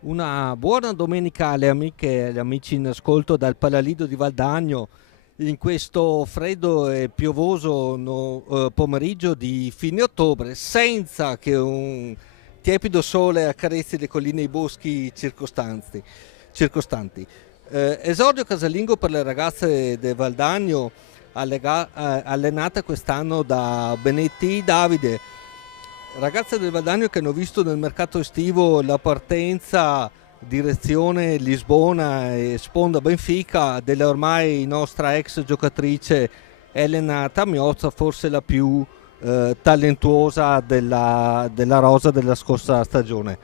Una buona domenica alle amiche e agli amici in ascolto dal Palalido di Valdagno in questo freddo e piovoso pomeriggio di fine ottobre, senza che un tiepido sole accarezzi le colline e i boschi circostanti. Esordio casalingo per le ragazze del Valdagno, allenate quest'anno da Benetti Davide, ragazze del Valdagno che hanno visto nel mercato estivo la partenza direzione Lisbona e sponda Benfica della ormai nostra ex giocatrice Elena Tamiozza, forse la più talentuosa della rosa della scorsa stagione.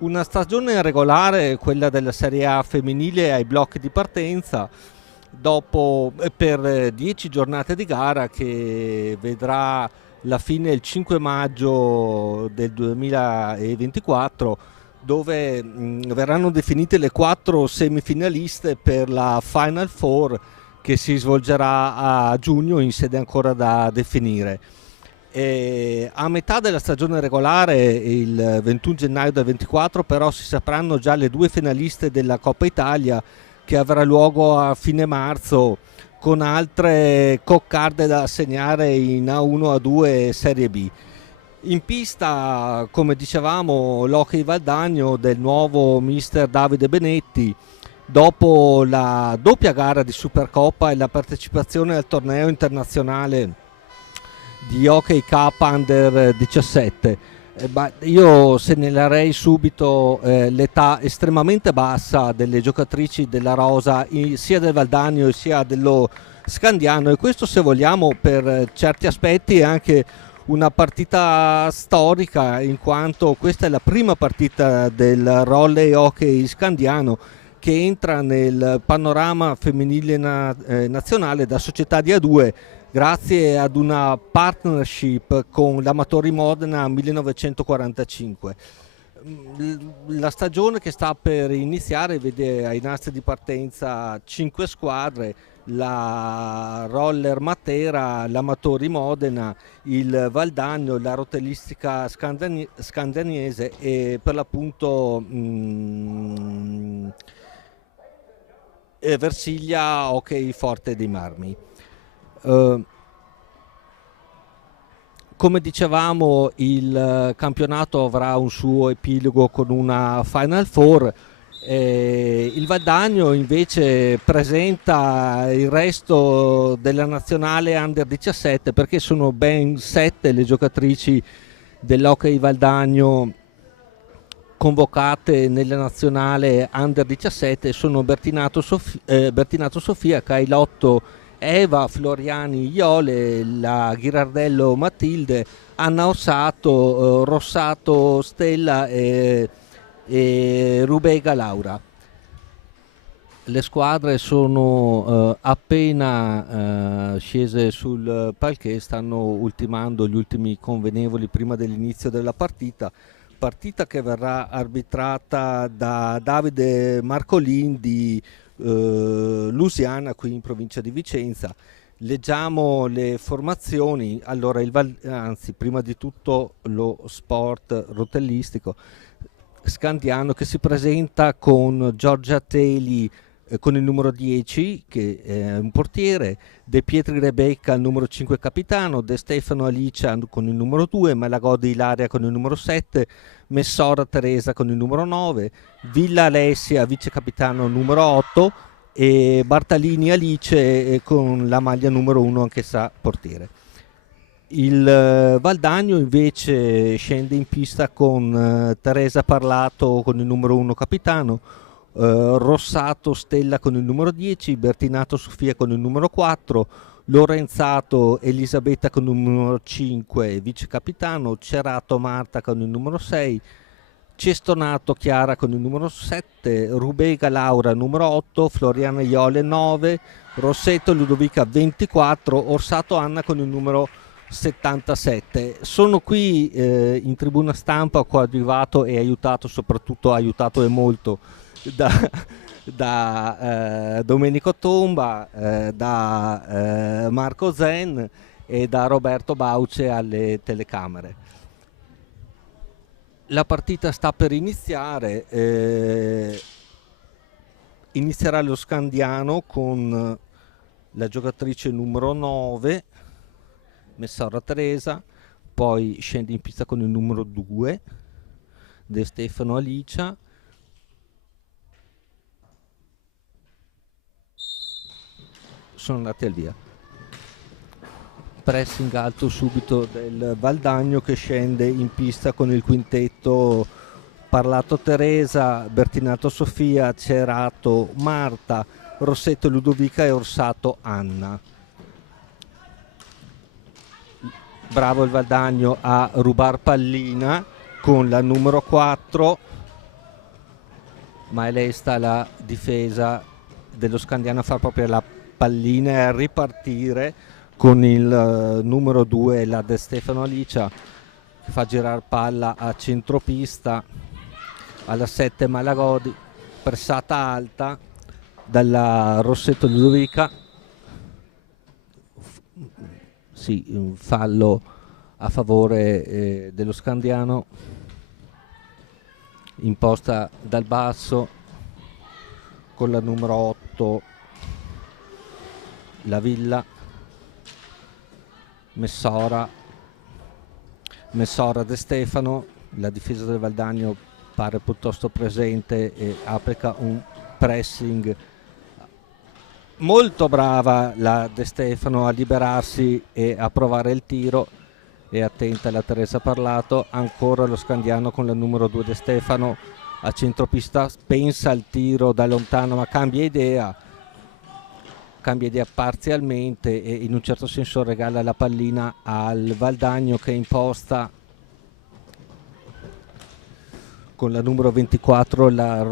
Una stagione regolare, quella della Serie A femminile ai blocchi di partenza, dopo per 10 giornate di gara che vedrà la fine il 5 maggio del 2024, dove verranno definite le 4 semifinaliste per la Final Four che si svolgerà a giugno in sede ancora da definire. E a metà della stagione regolare, il 21 gennaio del 24, però si sapranno già le 2 finaliste della Coppa Italia che avrà luogo a fine marzo, con altre coccarde da assegnare in A1, A2 Serie B. In pista, come dicevamo, l'Hockey Valdagno del nuovo mister Davide Benetti, dopo la doppia gara di Supercoppa e la partecipazione al torneo internazionale di Hockey Cup Under 17. Io segnalerei subito l'età estremamente bassa delle giocatrici della rosa, sia del Valdagno sia dello Scandiano, e questo, se vogliamo, per certi aspetti è anche una partita storica, in quanto questa è la prima partita del Rolley Hockey Scandiano che entra nel panorama femminile nazionale da società di A2 grazie ad una partnership con l'Amatori Modena 1945. La stagione che sta per iniziare vede ai nastri di partenza 5 squadre: la Roller Matera, l'Amatori Modena, il Valdagno, la Rotellistica Scandaniese e per l'appunto Versiglia Hockey Forte dei Marmi. Uh, Come dicevamo, il campionato avrà un suo epilogo con una Final Four. Il Valdagno invece presenta il resto della nazionale Under 17, perché sono ben 7 le giocatrici dell'Hockey Valdagno convocate nella nazionale Under 17. Sono Bertinato Sofia, Cailotto Eva, Floriani Iole, la Ghirardello Matilde, Anna Ossato, Rossato Stella e Rubega Laura. Le squadre sono appena scese sul palquet, stanno ultimando gli ultimi convenevoli prima dell'inizio della partita che verrà arbitrata da Davide Marcolin di Lusiana, qui in provincia di Vicenza. Leggiamo le formazioni. Allora, anzi, prima di tutto lo sport rotellistico scandiano, che si presenta con Giorgia Teli con il numero 10, che è un portiere, De Pietri Rebecca il numero 5 capitano, De Stefano Alicia con il numero 2, Malagodi Ilaria con il numero 7, Messora Teresa con il numero 9, Villa Alessia vice capitano numero 8 e Bartalini Alice con la maglia numero 1, anch'essa portiere. Il Valdagno invece scende in pista con Teresa Parlato con il numero 1 capitano, Rossato Stella con il numero 10, Bertinato Sofia con il numero 4, Lorenzato Elisabetta con il numero 5 vice capitano, Cerato Marta con il numero 6, Cestonato Chiara con il numero 7, Rubega Laura numero 8, Floriana Iole 9, Rossetto Ludovica 24, Orsato Anna con il numero 77. Sono qui in tribuna stampa coadiuvato e aiutato e molto da Domenico Tomba, da Marco Zen e da Roberto Bauce alle telecamere. La partita sta per iniziare, inizierà lo Scandiano con la giocatrice numero 9, Messora Teresa, poi scende in pista con il numero 2, De Stefano Alicia. Sono andati al via. Pressing alto subito del Valdagno, che scende in pista con il quintetto Parlato Teresa, Bertinato Sofia, Cerato Marta, Rossetto Ludovica e Orsato Anna. Bravo il Valdagno a rubar pallina con la numero 4, ma è lesta la difesa dello Scandiano a far proprio la pallina e a ripartire con il numero 2, la De Stefano Alicia, che fa girare palla a centropista. Alla 7 Malagodi, pressata alta dalla Rossetto Ludovica. Sì, un fallo a favore dello Scandiano, imposta dal basso con la numero 8 la Villa. Messora De Stefano, la difesa del Valdagno pare piuttosto presente e applica un pressing. Molto brava la De Stefano a liberarsi e a provare il tiro, e attenta la Teresa Parlato. Ancora lo Scandiano con la numero 2 De Stefano a centropista, pensa al tiro da lontano ma cambia idea parzialmente e in un certo senso regala la pallina al Valdagno, che imposta con la numero 24 la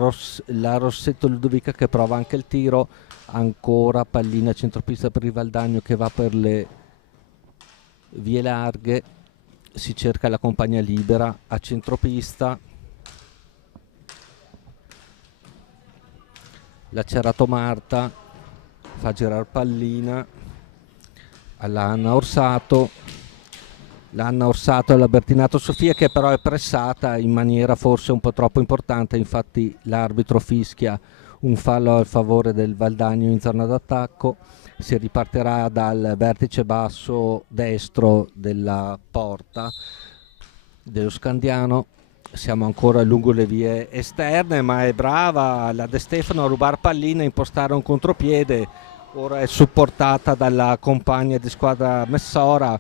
Rossetto Ludovica, che prova anche il tiro. Ancora pallina centropista per il Valdagno, che va per le vie larghe, si cerca la compagna libera a centropista. La Cerato Marta fa girare pallina alla Anna Orsato, alla Bertinato Sofia, che però è pressata in maniera forse un po' troppo importante. Infatti l'arbitro fischia un fallo a favore del Valdagno in zona d'attacco. Si ripartirà dal vertice basso destro della porta dello Scandiano. Siamo ancora lungo le vie esterne, ma è brava la De Stefano a rubar pallina, impostare un contropiede. Ora è supportata dalla compagna di squadra Messora,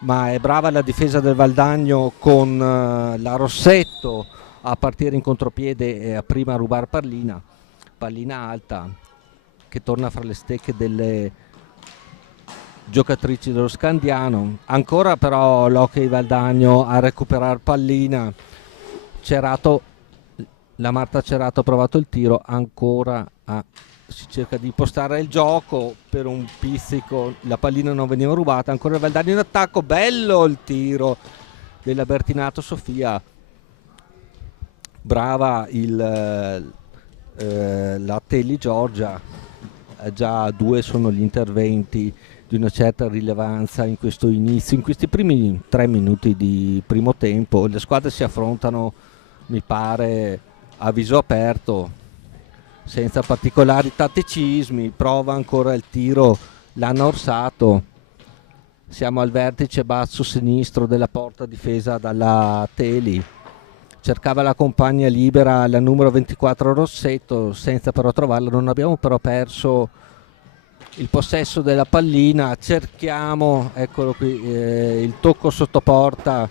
ma è brava la difesa del Valdagno con la Rossetto a partire in contropiede e a prima rubar pallina alta, che torna fra le stecche delle giocatrici dello Scandiano. Ancora però l'Hockey Valdagno a recuperare pallina. La Marta Cerato ha provato il tiro, ancora si cerca di impostare il gioco per un pizzico, la pallina non veniva rubata. Ancora il Valdagno in attacco, bello il tiro della Bertinato Sofia, brava la Telly Giorgia. Già 2 sono gli interventi di una certa rilevanza in questo inizio, in questi primi 3 minuti di primo tempo. Le squadre si affrontano, mi pare, a viso aperto, senza particolari tatticismi. Prova ancora il tiro l'Anna Orsato. Siamo al vertice basso sinistro della porta difesa dalla Telly. Cercava la compagna libera la numero 24 Rossetto, senza però trovarla. Non abbiamo però perso il possesso della pallina. Cerchiamo, eccolo qui, il tocco sotto porta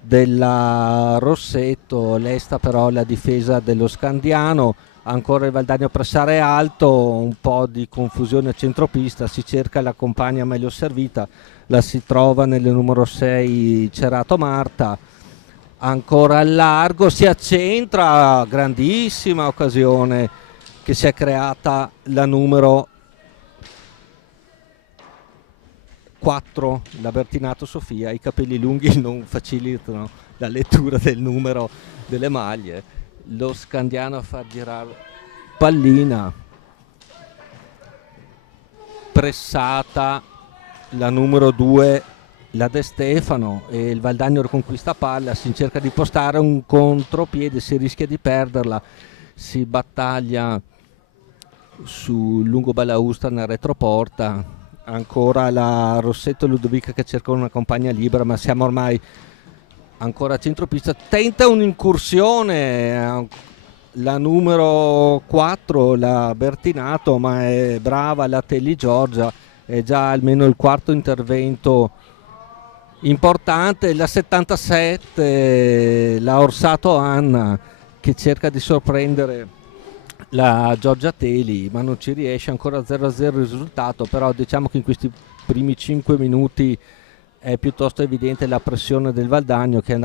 della Rossetto, lesta però la difesa dello Scandiano. Ancora il Valdagno a pressare alto, un po' di confusione a centropista, si cerca la compagna meglio servita, la si trova nelle numero 6 Cerato Marta. Ancora al largo, si accentra, grandissima occasione che si è creata la numero 4, la Bertinato Sofia. I capelli lunghi non facilitano la lettura del numero delle maglie. Lo Scandiano a far girare pallina, pressata la numero 2 la De Stefano e il Valdagno riconquista palla, si cerca di postare un contropiede, si rischia di perderla, si battaglia su lungo balaustra nel retroporta, ancora la Rossetto e Ludovica che cercano una compagna libera, ma siamo ormai ancora a centropista, tenta un'incursione la numero 4, la Bertinato, ma è brava la Telly Giorgia, è già almeno il quarto intervento importante. La 77, la Orsato Anna, che cerca di sorprendere la Giorgia Telly, ma non ci riesce, ancora 0-0 il risultato, però diciamo che in questi primi 5 minuti è piuttosto evidente la pressione del Valdagno, che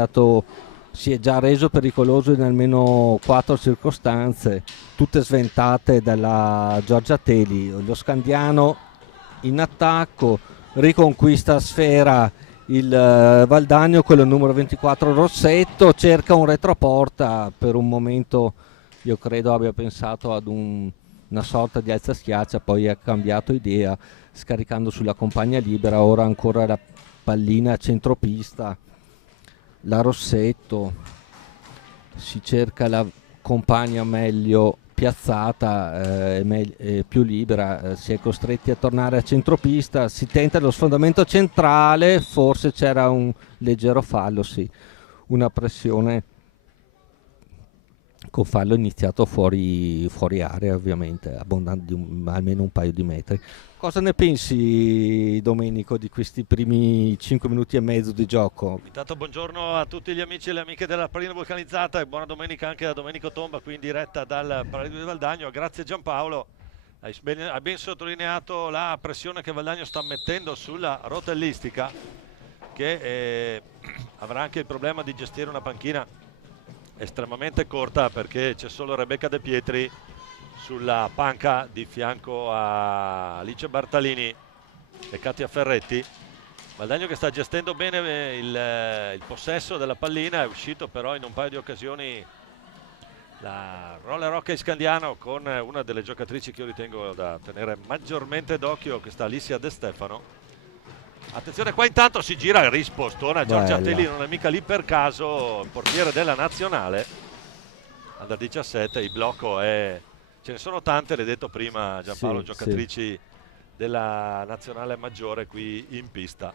si è già reso pericoloso in almeno 4 circostanze, tutte sventate dalla Giorgia Telly. Lo Scandiano in attacco riconquista sfera il Valdagno con il numero 24 Rossetto, cerca un retroporta, per un momento io credo abbia pensato ad una sorta di alza schiaccia, poi ha cambiato idea scaricando sulla compagna libera. Ora ancora la pallina a centropista, la Rossetto, si cerca la compagna meglio piazzata, più libera, si è costretti a tornare a centropista, si tenta lo sfondamento centrale, forse c'era un leggero fallo, sì, una pressione con fallo iniziato fuori area, ovviamente, abbondante di almeno un paio di metri. Cosa ne pensi, Domenico, di questi primi 5 minuti e mezzo di gioco? Intanto buongiorno a tutti gli amici e le amiche della Pallina Vulcanizzata e buona domenica anche da Domenico Tomba qui in diretta dal Paradiso di Valdagno. Grazie Giampaolo, hai ben sottolineato la pressione che Valdagno sta mettendo sulla rotellistica, che avrà anche il problema di gestire una panchina estremamente corta, perché c'è solo Rebecca De Pietri sulla panca di fianco a Alice Bartalini e Katia Ferretti. Valdagno che sta gestendo bene il possesso della pallina, è uscito però in un paio di occasioni la roller hockey Scandiano con una delle giocatrici che io ritengo da tenere maggiormente d'occhio, che sta Alicia De Stefano. Attenzione, qua intanto si gira il rispostona Giorgia Telly, non è mica lì per caso, il portiere della nazionale under 17. Il blocco ce ne sono tante, l'hai detto prima Giampaolo, sì, giocatrici della nazionale maggiore qui in pista.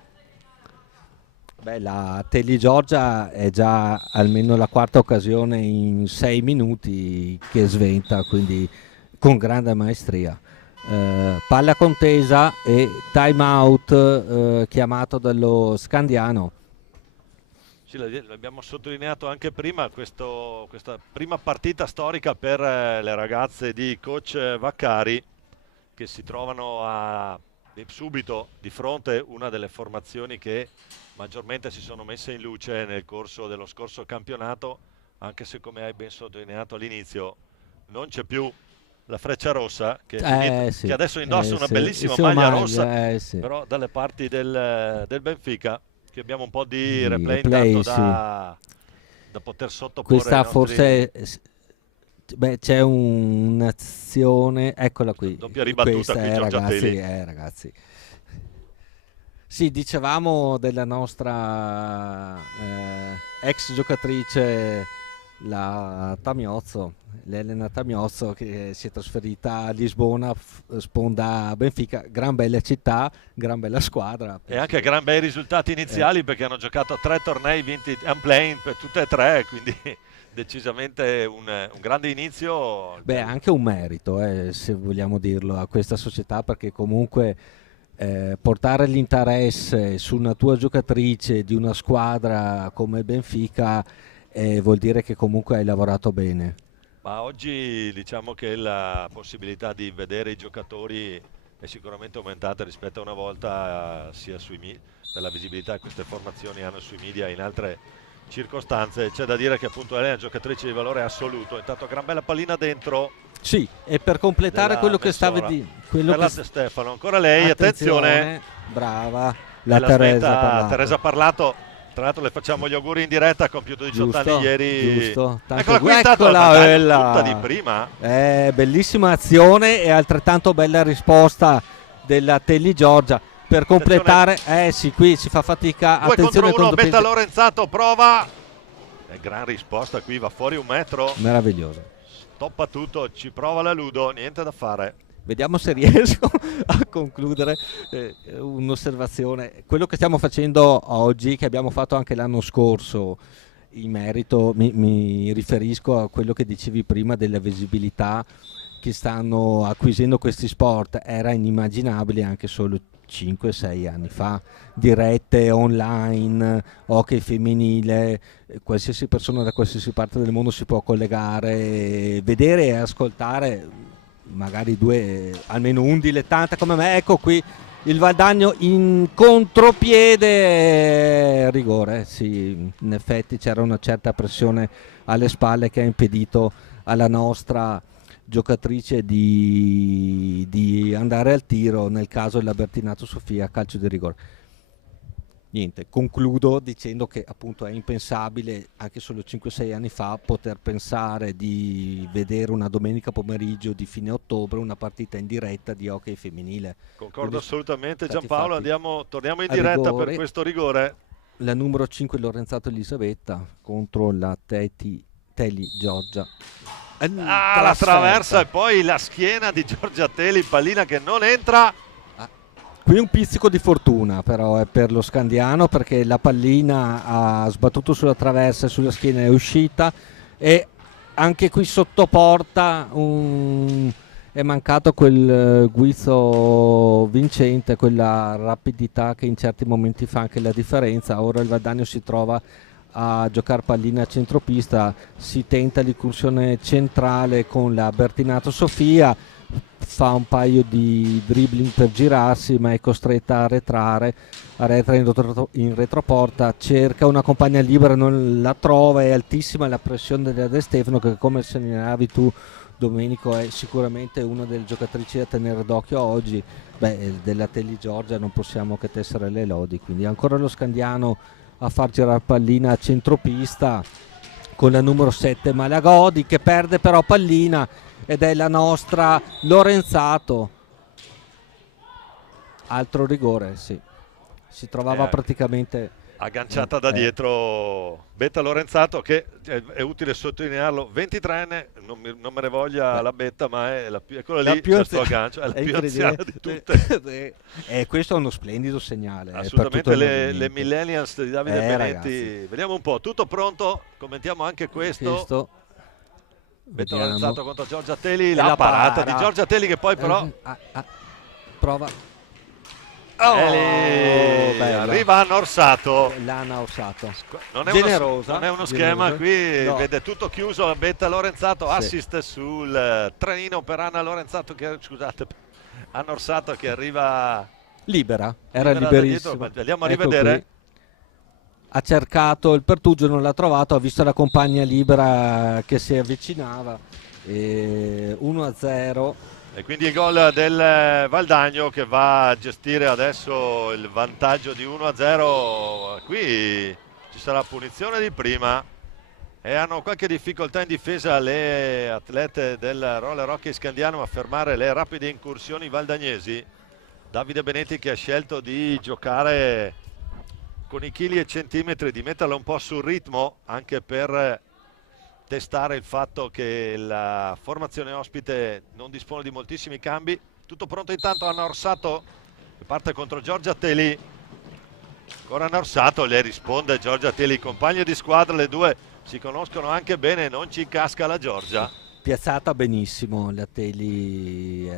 Beh, la Telly Giorgia è già almeno la quarta occasione in 6 minuti che sventa, quindi con grande maestria. Palla contesa e time out chiamato dallo Scandiano. Sì, l'abbiamo sottolineato anche prima, questa prima partita storica per le ragazze di coach Vaccari, che si trovano subito di fronte una delle formazioni che maggiormente si sono messe in luce nel corso dello scorso campionato, anche se, come hai ben sottolineato all'inizio, non c'è più la Freccia Rossa che adesso indossa una bellissima maglia rossa, però dalle parti del Benfica, che abbiamo un po' di replay intanto da poter sottoporre. Questa forse c'è un'azione, eccola qui, doppia ribattuta qui, ragazzi. Sì, dicevamo della nostra ex giocatrice, la Tamiozzo, l'Elena Tamiozzo, che si è trasferita a Lisbona, sponda Benfica, gran bella città, gran bella squadra. E anche gran bei risultati iniziali, perché hanno giocato 3 tornei vinti unplayed per tutte e 3, quindi decisamente un grande inizio. Beh, anche un merito, se vogliamo dirlo, a questa società, perché comunque portare l'interesse su una tua giocatrice di una squadra come Benfica vuol dire che comunque hai lavorato bene. Ma oggi diciamo che la possibilità di vedere i giocatori è sicuramente aumentata rispetto a una volta, sia per la visibilità che queste formazioni hanno sui media e in altre circostanze. C'è da dire che appunto lei è una giocatrice di valore assoluto. Intanto gran bella pallina dentro. Sì, e per completare quello che stavi dicendo, per la De Stefano, ancora lei, attenzione, brava la Teresa Parlato. Tra l'altro le facciamo gli auguri in diretta, ha compiuto 18 anni ieri. Giusto. Eccola qui, tutta di prima. Bellissima azione e altrettanto bella risposta della Telly Giorgia. per completare, sì, qui si fa fatica. 2 Attenzione contro 1, quando Betta Lorenzato prova. Gran risposta qui, va fuori 1 metro. Meraviglioso. Stoppa tutto, ci prova la Ludo, niente da fare. Vediamo se riesco a concludere un'osservazione. Quello che stiamo facendo oggi, che abbiamo fatto anche l'anno scorso, in merito, mi riferisco a quello che dicevi prima della visibilità che stanno acquisendo questi sport, era inimmaginabile anche solo 5-6 anni fa. Dirette online, hockey femminile, qualsiasi persona da qualsiasi parte del mondo si può collegare, vedere e ascoltare magari almeno un dilettante come me. Ecco qui il Valdagno in contropiede, rigore, sì, in effetti c'era una certa pressione alle spalle che ha impedito alla nostra giocatrice di andare al tiro, nel caso della Bertinato Sofia, calcio di rigore. Niente, concludo dicendo che appunto è impensabile anche solo 5-6 anni fa poter pensare di vedere una domenica pomeriggio di fine ottobre una partita in diretta di hockey femminile. Concordo assolutamente Giampaolo, fatti torniamo in diretta rigore, per questo rigore. La numero 5 Lorenzato Elisabetta contro la Teli Giorgia. La traversa e poi la schiena di Giorgia Teli, pallina che non entra. Qui un pizzico di fortuna però è per lo Scandiano, perché la pallina ha sbattuto sulla traversa e sulla schiena, è uscita, e anche qui sotto porta è mancato quel guizzo vincente, quella rapidità che in certi momenti fa anche la differenza. Ora il Valdagno si trova a giocare pallina a centropista, si tenta l'incursione centrale con la Bertinato Sofia, fa un paio di dribbling per girarsi ma è costretta a arretrare, arretra in retroporta, cerca una compagna libera, non la trova, è altissima la pressione della De Stefano, che come segnalavi tu Domenico è sicuramente una delle giocatrici da tenere d'occhio oggi. Della Teli Giorgia non possiamo che tessere le lodi, quindi ancora lo Scandiano a far girare pallina a centropista con la numero 7 Malagodi, che perde però pallina, ed è la nostra Lorenzato. Altro rigore, sì, si trovava praticamente agganciata da dietro Betta Lorenzato, che è utile sottolinearlo, 23enne, non me ne voglia la Betta, ma è quella lì, certo aggancio, è la più anziana di tutte. Questo è uno splendido segnale. Assolutamente, le millennials di Davide Benetti. Ragazzi. Vediamo un po', tutto pronto, commentiamo anche questo. Betta Lorenzato contro Giorgia Teli, la parata di Giorgia Teli, che poi però prova. Arriva Norsato. Lana Orsato. Non è generosa. Non è uno schema, qui no. Vede tutto chiuso. Betta Lorenzato, assist sul trenino per Anna Lorenzato, Anna Orsato che arriva libera, era liberissima. Andiamo a rivedere. Qui. Ha cercato il pertugio, non l'ha trovato, ha visto la compagna libera che si avvicinava. 1-0. E quindi il gol del Valdagno, che va a gestire adesso il vantaggio di 1-0. Qui ci sarà punizione di prima e hanno qualche difficoltà in difesa le atlete del roller hockey Scandiano a fermare le rapide incursioni valdagnesi. Davide Benetti, che ha scelto di giocare con i chili e centimetri, di metterla un po' sul ritmo, anche per testare il fatto che la formazione ospite non dispone di moltissimi cambi. Tutto pronto intanto Anna Orsato, che parte contro Giorgia Teli. Ancora Anna Orsato, le risponde Giorgia Teli, compagne di squadra, le due si conoscono anche bene, non ci casca la Giorgia. Piazzata benissimo, la Teli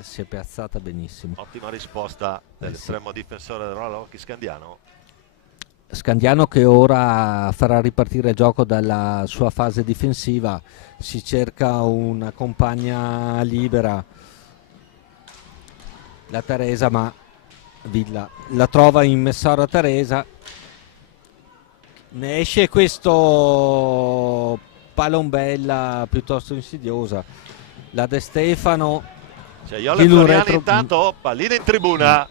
si è piazzata benissimo. Ottima risposta dell'estremo difensore del roller hockey Scandiano. Scandiano che ora farà ripartire il gioco dalla sua fase difensiva, si cerca una compagna libera, la Teresa, ma Villa la trova in Messara Teresa, ne esce questo palombella piuttosto insidiosa, la De Stefano, Iola Floriani intanto, pallina in tribuna.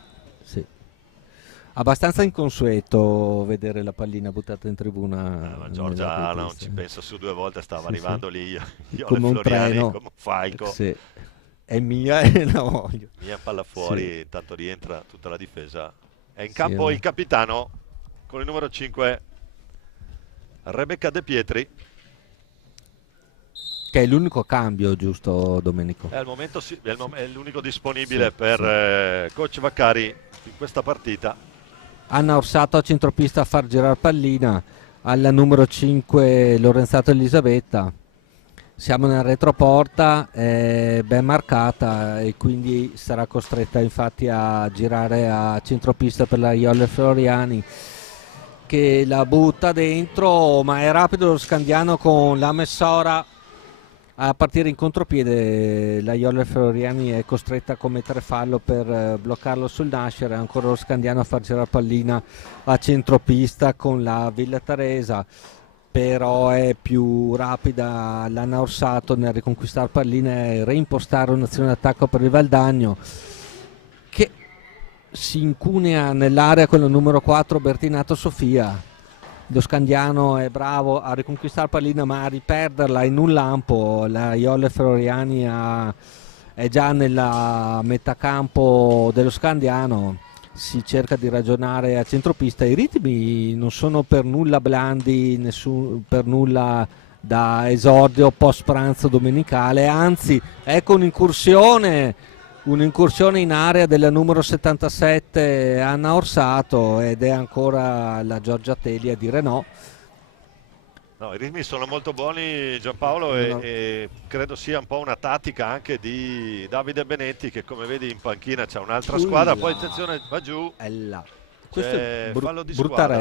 Abbastanza inconsueto vedere la pallina buttata in tribuna. Ma Giorgia non ci penso su due volte, stava arrivando lì come un Floriani, treno, come un falco. Sì. è mia e la voglio. Mia palla fuori, Sì. intanto rientra tutta la difesa. È in Sì, campo il capitano con il numero 5, Rebecca De Pietri. che è l'unico cambio, giusto Domenico? È al momento sì, è l'unico disponibile Sì, per sì. coach Vaccari in questa partita. Anna Orsato a centropista a far girare pallina, alla numero 5 Lorenzato Elisabetta. Siamo nella retroporta, è ben marcata e quindi sarà costretta infatti a girare a centropista per la Iole Floriani, che la butta dentro, ma è rapido lo Scandiano con la Messora a partire in contropiede. La Iole Floriani è costretta a commettere fallo per bloccarlo sul nascere. Ancora lo Scandiano a far girare pallina a centropista con la Villa Teresa, però è più rapida l'Anna Orsato nel riconquistare pallina e reimpostare un'azione d'attacco per il Valdagno, che si incunea nell'area con il numero 4 Bertinato Sofia. Lo Scandiano è bravo a riconquistare pallina, ma a riperderla in un lampo. La Iole Floriani è già nella metà campo dello Scandiano. Si cerca di ragionare a centropista. I ritmi non sono per nulla blandi, per nulla da esordio post pranzo domenicale, anzi ecco un'incursione in area della numero 77 Anna Orsato, ed è ancora la Giorgia Teli a dire no. No, i ritmi sono molto buoni Giampaolo e credo sia un po' una tattica anche di Davide Benetti, che come vedi in panchina c'è un'altra squadra, poi attenzione va giù, È là. Questo c'è è fallo di squadra.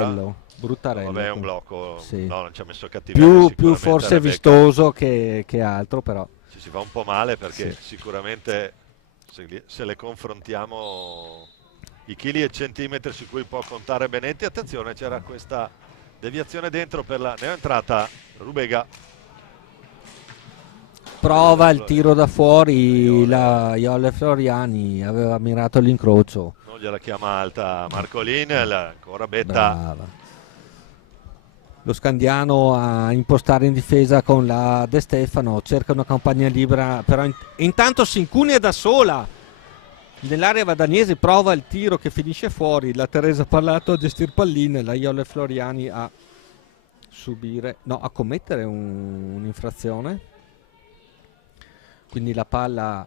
Bruttarello. No, vabbè, è un blocco, Sì. no, non ci ha messo cattiveria, Più forse Rebecca. vistoso che altro, però Ci si fa un po' male perché sì. Sicuramente se le confrontiamo i chili e centimetri su cui può contare Benetti, attenzione, c'era questa deviazione dentro per la neoentrata Rubega. Prova il tiro da fuori, la Iole Floriani aveva mirato l'incrocio. Non gliela chiama alta Marcolin, ancora Betta. Brava. Lo Scandiano a impostare in difesa con la De Stefano, cerca una campagna libera, però intanto si incunea da sola nell'area vadagnese, prova il tiro che finisce fuori. La Teresa Parlato a gestire palline, la Iole Floriani a commettere un'infrazione. Quindi la palla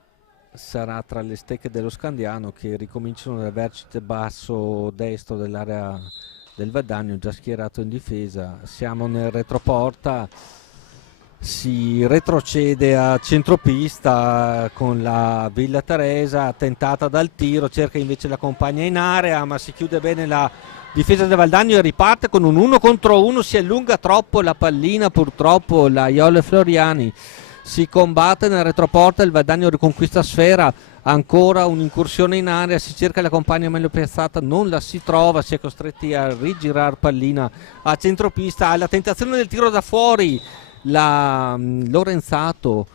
sarà tra le stecche dello Scandiano, che ricominciano dal vertice basso destro dell'area del Valdagno, già schierato in difesa. Siamo nel retroporta, si retrocede a centropista con la Villa Teresa tentata dal tiro, cerca invece la compagna in area, ma si chiude bene la difesa del Valdagno e riparte con un 1 contro 1. Si allunga troppo la pallina, purtroppo la Iole Floriani si combatte nel retroporta, il Valdagno riconquista sfera, ancora un'incursione in area, si cerca la compagna meglio piazzata, non la si trova, si è costretti a rigirare pallina a centropista. Alla tentazione del tiro da fuori la Lorenzato,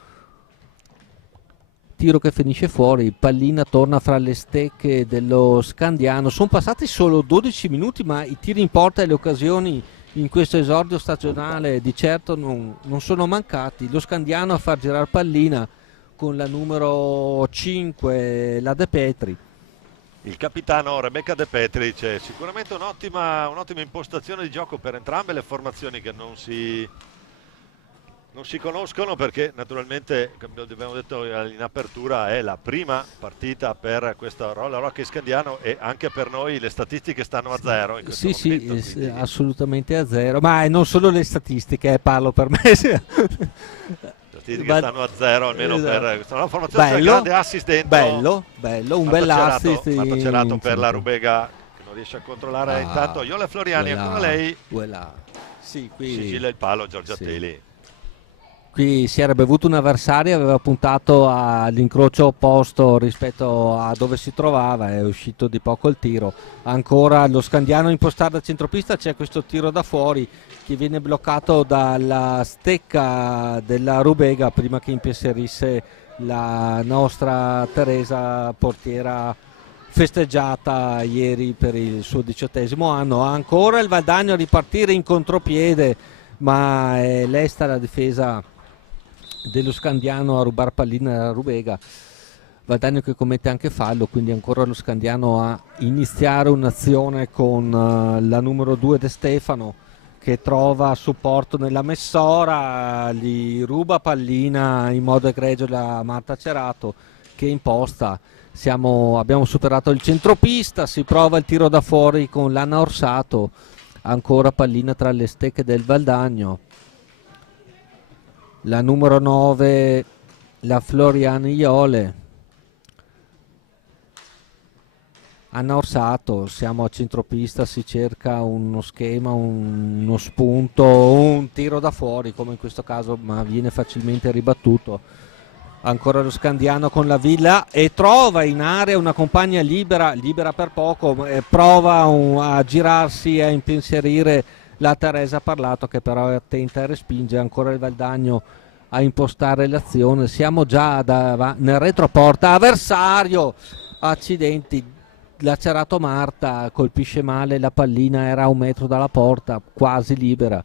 tiro che finisce fuori, pallina torna fra le stecche dello Scandiano. Sono passati solo 12 minuti, ma i tiri in porta e le occasioni in questo esordio stagionale di certo non sono mancati. Lo Scandiano a far girare pallina con la numero 5, la De Petri. Il capitano Rebecca De Petri, c'è sicuramente un'ottima impostazione di gioco per entrambe le formazioni che non si conoscono, perché naturalmente, come abbiamo detto in apertura, è la prima partita per questo Roller Hockey Scandiano e anche per noi le statistiche stanno a zero in questo momento, Sì, quindi... assolutamente a zero, ma non solo le statistiche, parlo per me. Statistiche stanno a zero, almeno per una formazione bello, grande assist dentro. Bello, un bel assist. Marta Cerato per la Rubega, che non riesce a controllare intanto Iole Floriani, ancora lei. Sì, qui Sigilla il palo Giorgia sì. Teli. Qui si era bevuto un avversario, aveva puntato all'incrocio opposto rispetto a dove si trovava, è uscito di poco il tiro. Ancora lo Scandiano impostato da centropista, c'è questo tiro da fuori che viene bloccato dalla stecca della Rubega prima che impensierisse la nostra Teresa, portiera festeggiata ieri per il suo 18° anno. Ancora il Valdagno a ripartire in contropiede, ma è lesta la difesa dello Scandiano a rubare pallina alla Rubega. Valdagno che commette anche fallo, quindi ancora lo Scandiano a iniziare un'azione con la numero 2 De Stefano, che trova supporto nella Messora, gli ruba pallina in modo egregio la Marta Cerato, che imposta. Abbiamo superato il centropista, si prova il tiro da fuori con l'Anna Orsato, ancora pallina tra le stecche del Valdagno. La numero 9, la Floriana Iole. Anna Orsato, siamo a centropista, si cerca uno schema, uno spunto, un tiro da fuori come in questo caso, ma viene facilmente ribattuto. Ancora lo Scandiano con la Villa e trova in area una compagna libera per poco, prova a girarsi e a impensierire la Teresa Parlato, che però è attenta e respinge. Ancora il Valdagno a impostare l'azione, siamo già nel retroporta avversario, accidenti, lacerato Marta, colpisce male la pallina, era a 1 metro dalla porta, quasi libera.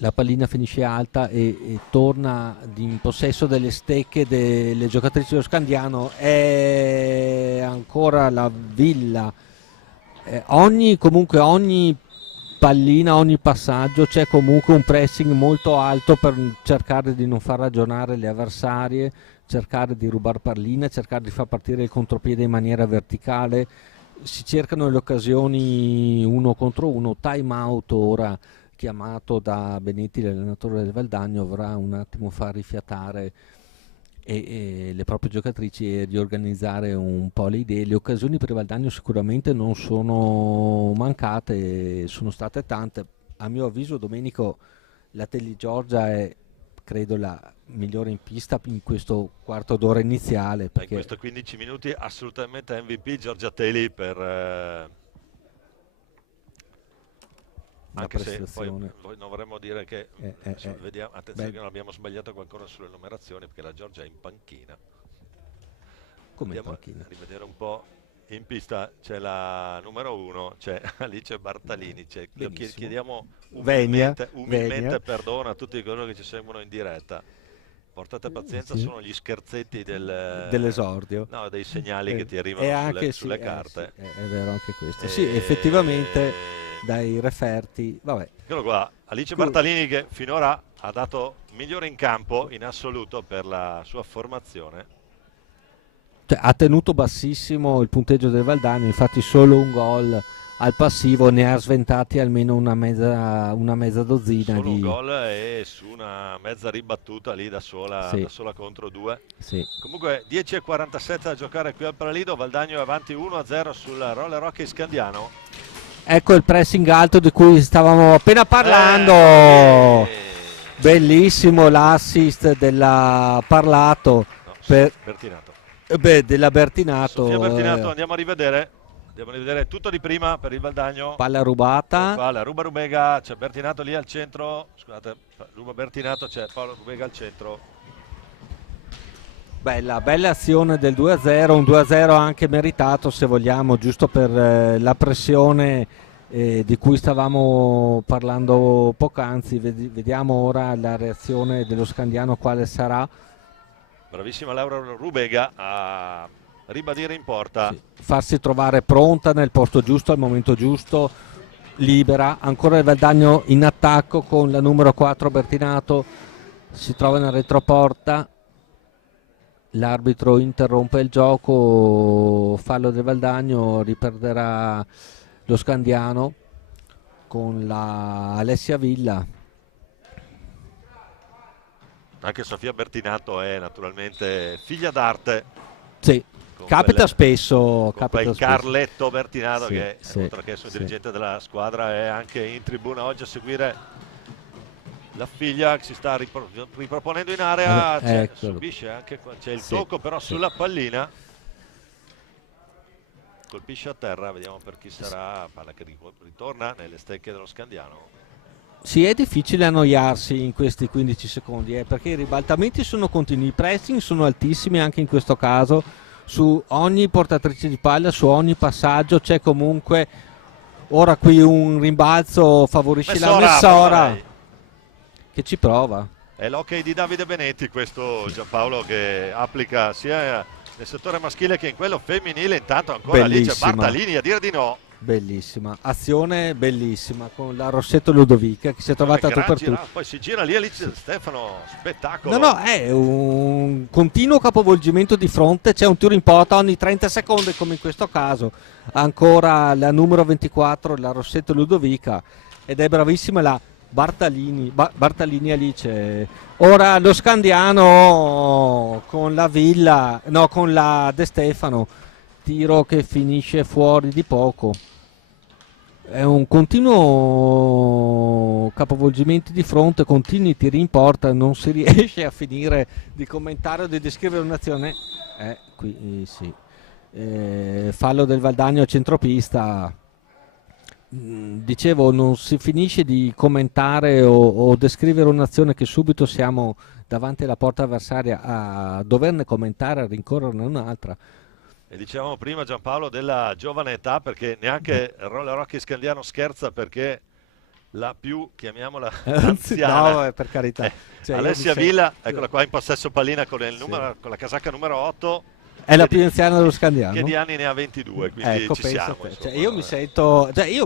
La pallina finisce alta e torna in possesso delle stecche delle giocatrici dello Scandiano. È ancora la Villa. Ogni pallina, ogni passaggio c'è comunque un pressing molto alto per cercare di non far ragionare le avversarie, cercare di rubare palline, cercare di far partire il contropiede in maniera verticale. Si cercano le occasioni 1 contro 1. Time out ora chiamato da Benetti, l'allenatore del Valdagno, avrà un attimo far rifiatare e le proprie giocatrici e riorganizzare un po' le idee. Le occasioni per il Valdagno sicuramente non sono mancate, sono state tante. A mio avviso Domenico, la Telly Giorgia è credo la migliore in pista in questo quarto d'ora iniziale, perché in questi 15 minuti assolutamente MVP Giorgia Telly per anche se poi non vorremmo dire che vediamo, attenzione che non abbiamo sbagliato qualcosa sulle numerazioni, perché la Giorgia è in panchina. Come in panchina? A rivedere un po'. In pista c'è la numero 1, c'è Alice Bartalini, chiediamo umilmente perdono a tutti coloro che ci seguono in diretta. Portate pazienza, sì. Sono gli scherzetti dell'esordio, no, dei segnali che ti arrivano sulle carte. Sì, è vero anche questo. Sì, effettivamente dai referti, vabbè. Eccolo qua, Alice Bartalini, che finora ha dato migliore in campo in assoluto per la sua formazione. Cioè, ha tenuto bassissimo il punteggio del Valdagno, infatti solo un gol al passivo, ne ha sventati almeno una mezza dozzina. Solo un gol e su una mezza ribattuta lì da sola contro 2. Sì. Comunque 10:47 da giocare qui al Paralido, Valdagno è avanti 1-0 sul Roller Hockey Scandiano. Ecco il pressing alto di cui stavamo appena parlando. Bellissimo l'assist della Parlato. Bertinato. Della Bertinato. Sofia Bertinato, andiamo a rivedere tutto di prima per il Valdagno. Palla rubata. Palla ruba Rubega, c'è Bertinato lì al centro. Scusate, ruba Bertinato, c'è Paolo Rubega al centro. Bella azione del 2-0, un 2-0 anche meritato se vogliamo, giusto per la pressione di cui stavamo parlando poc'anzi. Vediamo ora la reazione dello Scandiano quale sarà. Bravissima Laura Rubega a ribadire in porta. Sì. Farsi trovare pronta nel posto giusto, al momento giusto, libera. Ancora il Valdagno in attacco con la numero 4 Bertinato, si trova nel retroporta. L'arbitro interrompe il gioco, fallo del Valdagno, riperderà lo Scandiano con la Alessia Villa. Anche Sofia Bertinato è naturalmente figlia d'arte. Sì, capita spesso. Capita Carletto Bertinato, che oltre che essere dirigente della squadra è anche in tribuna oggi a seguire la figlia che si sta riproponendo in area. Subisce anche qua, c'è il tocco però sulla pallina. Colpisce a terra, vediamo per chi sarà. Palla che ritorna nelle stecche dello Scandiano. Sì, è difficile annoiarsi in questi 15 secondi, perché i ribaltamenti sono continui, i pressing sono altissimi anche in questo caso, su ogni portatrice di palla, su ogni passaggio c'è comunque, ora qui un rimbalzo favorisce la Messora, che ci prova. È l'hockey di Davide Benetti questo, Giampaolo, che applica sia nel settore maschile che in quello femminile. Intanto ancora lì c'è Bellissima. Bartalini a dire di no. Bellissima, azione bellissima con la Rossetto Ludovica che si è trovata tu per tu. Poi si gira lì Alice Stefano, spettacolo. No, è un continuo capovolgimento di fronte, c'è un tiro in porta ogni 30 secondi come in questo caso. Ancora la numero 24, la Rossetto Ludovica, ed è bravissima la Bartalini Alice. Ora lo Scandiano con la Villa, no, con la De Stefano, tiro che finisce fuori di poco. È un continuo capovolgimento di fronte, continui tiri in porta, non si riesce a finire di commentare o di descrivere un'azione. Qui sì. Fallo del Valdagno a centropista. Dicevo, non si finisce di commentare o descrivere un'azione che subito siamo davanti alla porta avversaria a doverne commentare, a rincorrerne un'altra. E dicevamo prima, Giampaolo, della giovane età, perché neanche Roller Hockey Scandiano scherza, perché la più, chiamiamola, anziana, no, per carità. Cioè, Alessia Villa, eccola qua in possesso pallina con, con la casacca numero 8. È la più anziana dello Scandiano. Che di anni ne ha 22, quindi ecco, ci siamo. Cioè, io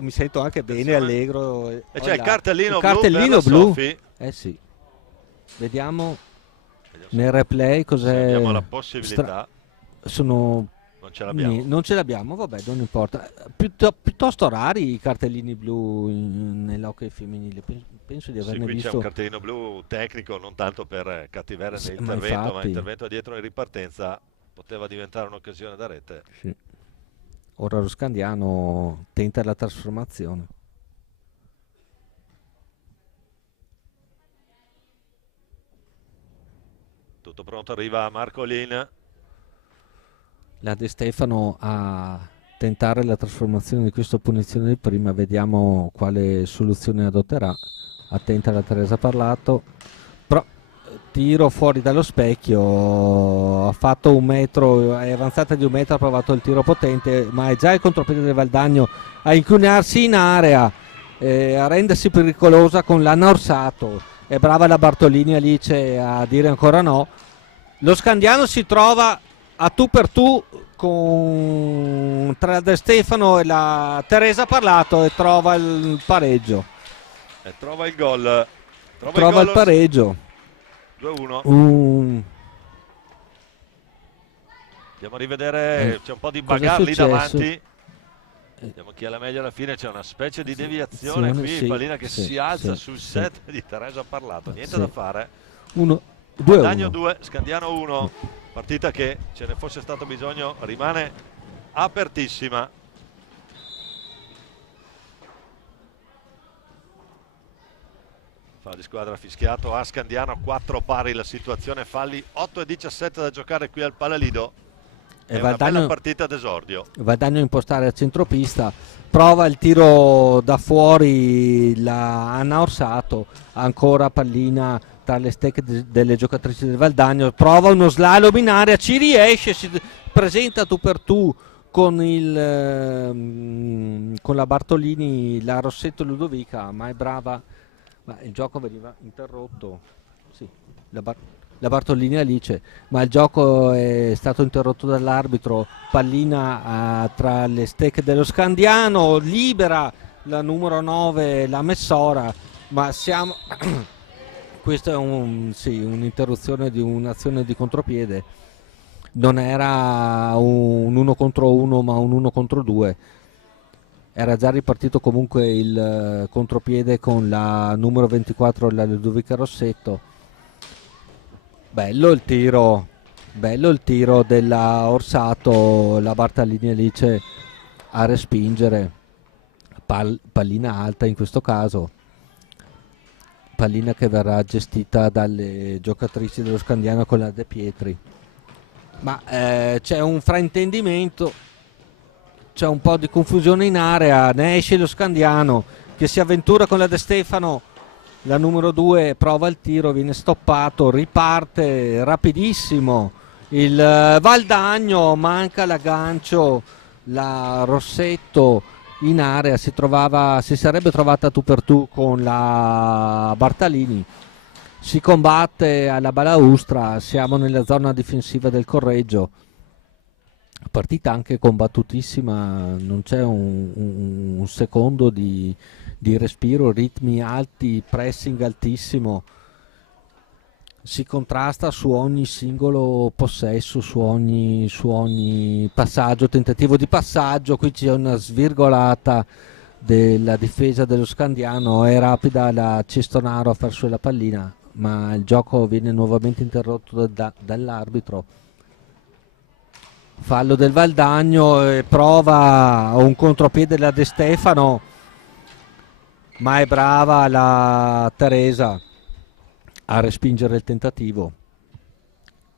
mi sento anche bene, allegro. E c'è il cartellino blu. Sophie. Sì. Vediamo nel replay cos'è. Abbiamo la possibilità. Non ce l'abbiamo. Vabbè, non importa. Piuttosto rari i cartellini blu nell'hockey femminile. Penso di averne qui visto. C'è un cartellino blu tecnico, non tanto per cattiveria nell'intervento, ma intervento dietro in ripartenza poteva diventare un'occasione da rete. Sì. Ora lo Scandiano tenta la trasformazione. Tutto pronto, arriva Marco Lin. La De Stefano a tentare la trasformazione di questa punizione di prima, vediamo quale soluzione adotterà. Attenta la Teresa Parlato, però tiro fuori dallo specchio, ha fatto 1 metro, è avanzata di 1 metro, ha provato il tiro potente, ma è già il contropiede del Valdagno a inclinarsi in area, a rendersi pericolosa con l'Anna Orsato. È brava la Bartolini Alice a dire ancora no. Lo Scandiano si trova a tu per tu tra De Stefano e la Teresa Parlato e trova il pareggio. E trova il gol. Trova il pareggio. 2-1. Andiamo a rivedere, c'è un po' di bagarre lì davanti. Vediamo chi è la meglio alla fine, c'è una specie di deviazione qui, sì, pallina che si alza sul set di Teresa Parlato. Niente da fare. 2-1. 2, Scandiano 1. Partita che, ce ne fosse stato bisogno, rimane apertissima. Fallo di squadra fischiato a Scandiano, 4 pari la situazione, falli 8-17 da giocare qui al Palalido. È una bella partita d'esordio. Valdagno a impostare a centropista, prova il tiro da fuori la Anna Orsato, ancora pallina tra le stecche delle giocatrici del Valdagno, prova uno slalom in area, ci riesce, si presenta tu per tu con la Bartolini, la Rossetto Ludovica, ma è brava, ma il gioco veniva interrotto. Sì, la Bartolini Alice, ma il gioco è stato interrotto dall'arbitro. Pallina tra le stecche dello Scandiano, libera la numero 9, la Messora, ma siamo questa è un'interruzione di un'azione di contropiede, non era un 1 contro 1 ma un 1 contro 2. Era già ripartito comunque il contropiede con la numero 24, la Ludovica Rossetto. Bello il tiro della Orsato, la Bartalini Alice a respingere, pallina alta in questo caso, pallina che verrà gestita dalle giocatrici dello Scandiano con la De Pietri. Ma c'è un fraintendimento, c'è un po' di confusione in area, ne esce lo Scandiano che si avventura con la De Stefano. La numero 2 prova il tiro, viene stoppato, riparte rapidissimo il Valdagno, manca l'aggancio, la Rossetto in area si sarebbe trovata tu per tu con la Bartalini, si combatte alla balaustra, siamo nella zona difensiva del Correggio. Partita anche combattutissima, non c'è un secondo di respiro, ritmi alti, pressing altissimo, si contrasta su ogni singolo possesso, su ogni passaggio, tentativo di passaggio. Qui c'è una svirgolata della difesa dello Scandiano, è rapida la Cestonaro a far su la pallina, ma il gioco viene nuovamente interrotto dall'arbitro. Fallo del Valdagno, prova un contropiede da De Stefano, ma è brava la Teresa a respingere il tentativo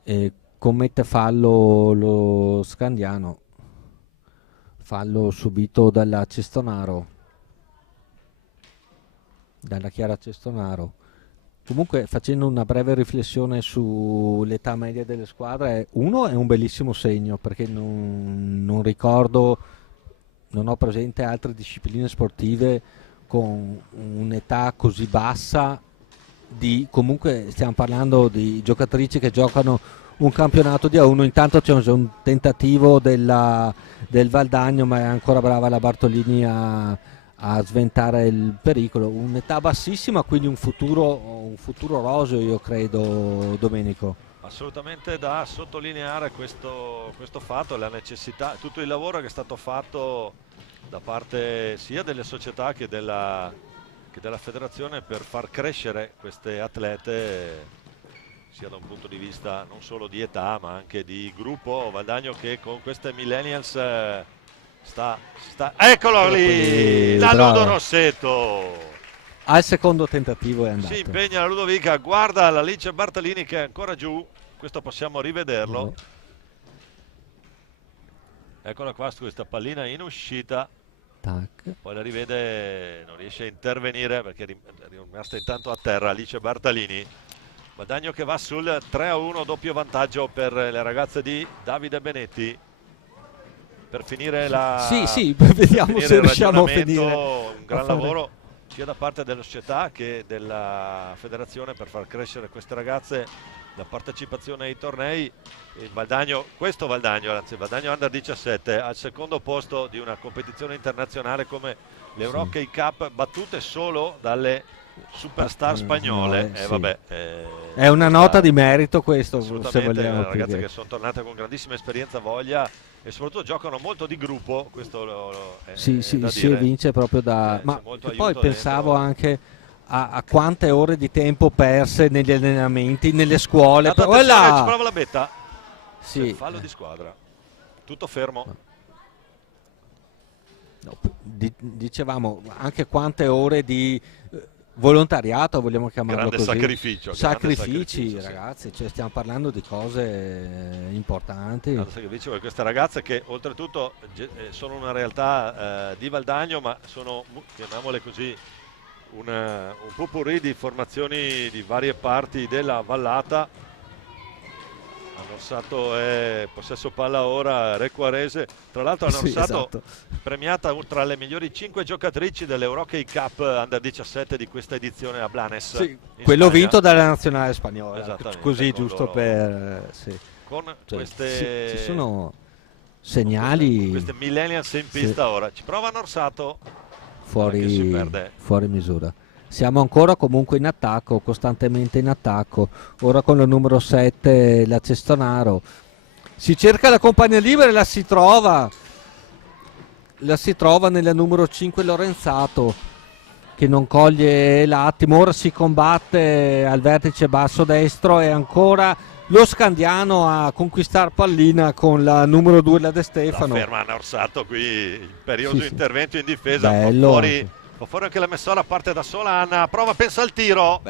e commette fallo lo Scandiano, fallo subito dalla Cestonaro, dalla Chiara Cestonaro. Comunque, facendo una breve riflessione sull'età media delle squadre, uno è un bellissimo segno, perché non ricordo, non ho presente altre discipline sportive con un'età così bassa. Comunque stiamo parlando di giocatrici che giocano un campionato di A1. Intanto c'è un tentativo del Valdagno, ma è ancora brava la Bartolini a sventare il pericolo. Un'età bassissima, quindi un futuro roseo, io credo, Domenico. Assolutamente da sottolineare questo fatto, la necessità, tutto il lavoro che è stato fatto da parte sia delle società che della federazione per far crescere queste atlete, sia da un punto di vista non solo di età ma anche di gruppo. Valdagno che con queste millennials eccolo lì, la Ludo Rossetto al secondo tentativo è andato. Si impegna la Ludovica, guarda la Alice Bartalini che è ancora giù, questo possiamo rivederlo. Eccola qua, su questa pallina in uscita. Tac. Poi la rivede, non riesce a intervenire perché è rimasta intanto a terra Alice Bartalini. Valdagno che va sul 3-1, doppio vantaggio per le ragazze di Davide Benetti. Per finire vediamo se riusciamo a finire. Un gran lavoro sia da parte della società che della federazione per far crescere queste ragazze, la partecipazione ai tornei. Il Valdagno Under 17 al secondo posto di una competizione internazionale come l'Eurohockey Cup, battute solo dalle superstar spagnole. È una nota di merito questo, se vogliamo. Ragazze che sono tornate con grandissima esperienza, voglia e soprattutto giocano molto di gruppo. Questo si evince proprio ma poi pensavo anche a quante ore di tempo perse negli allenamenti, nelle scuole. Ci prova la Betta. Fallo di squadra, tutto fermo. Dicevamo anche quante ore di volontariato, vogliamo chiamarlo grande così. Sacrifici, ragazzi, cioè stiamo parlando di cose importanti. Queste ragazze che oltretutto sono una realtà di Valdagno, ma sono, chiamiamole così, un potpourri di formazioni di varie parti della vallata. Norsato è possesso palla ora, Requarese, tra l'altro Norsato premiata tra le migliori 5 giocatrici dell'Eurohockey Cup Under 17 di questa edizione a Blanes, quello Spagna, vinto dalla nazionale spagnola, così giusto per con queste ci sono segnali, queste millennials in pista. Ora ci prova Norsato, fuori misura. Siamo ancora comunque in attacco, costantemente in attacco. Ora con il numero 7 la Cestonaro. Si cerca la compagna libera e la si trova nella numero 5 Lorenzato, che non coglie l'attimo. Ora si combatte al vertice basso destro e ancora lo Scandiano a conquistare pallina con la numero 2 la De Stefano. La ferma Norsato qui, imperioso intervento in difesa. Bello. Fuori anche la Messola, parte da sola Anna, prova, pensa al tiro.